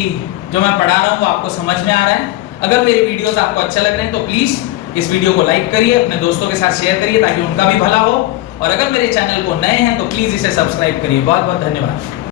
जो मैं पढ़ा रहा हूं वो आपको समझ में आ रहा है। अगर मेरी वीडियोस आपको अच्छे लग रहे हैं तो प्लीज इस वीडियो को लाइक करिए, अपने दोस्तों के साथ शेयर करिए ताकि उनका भी भला हो। और अगर मेरे चैनल को नए हैं तो प्लीज इसे सब्सक्राइब करिए। बहुत बहुत धन्यवाद।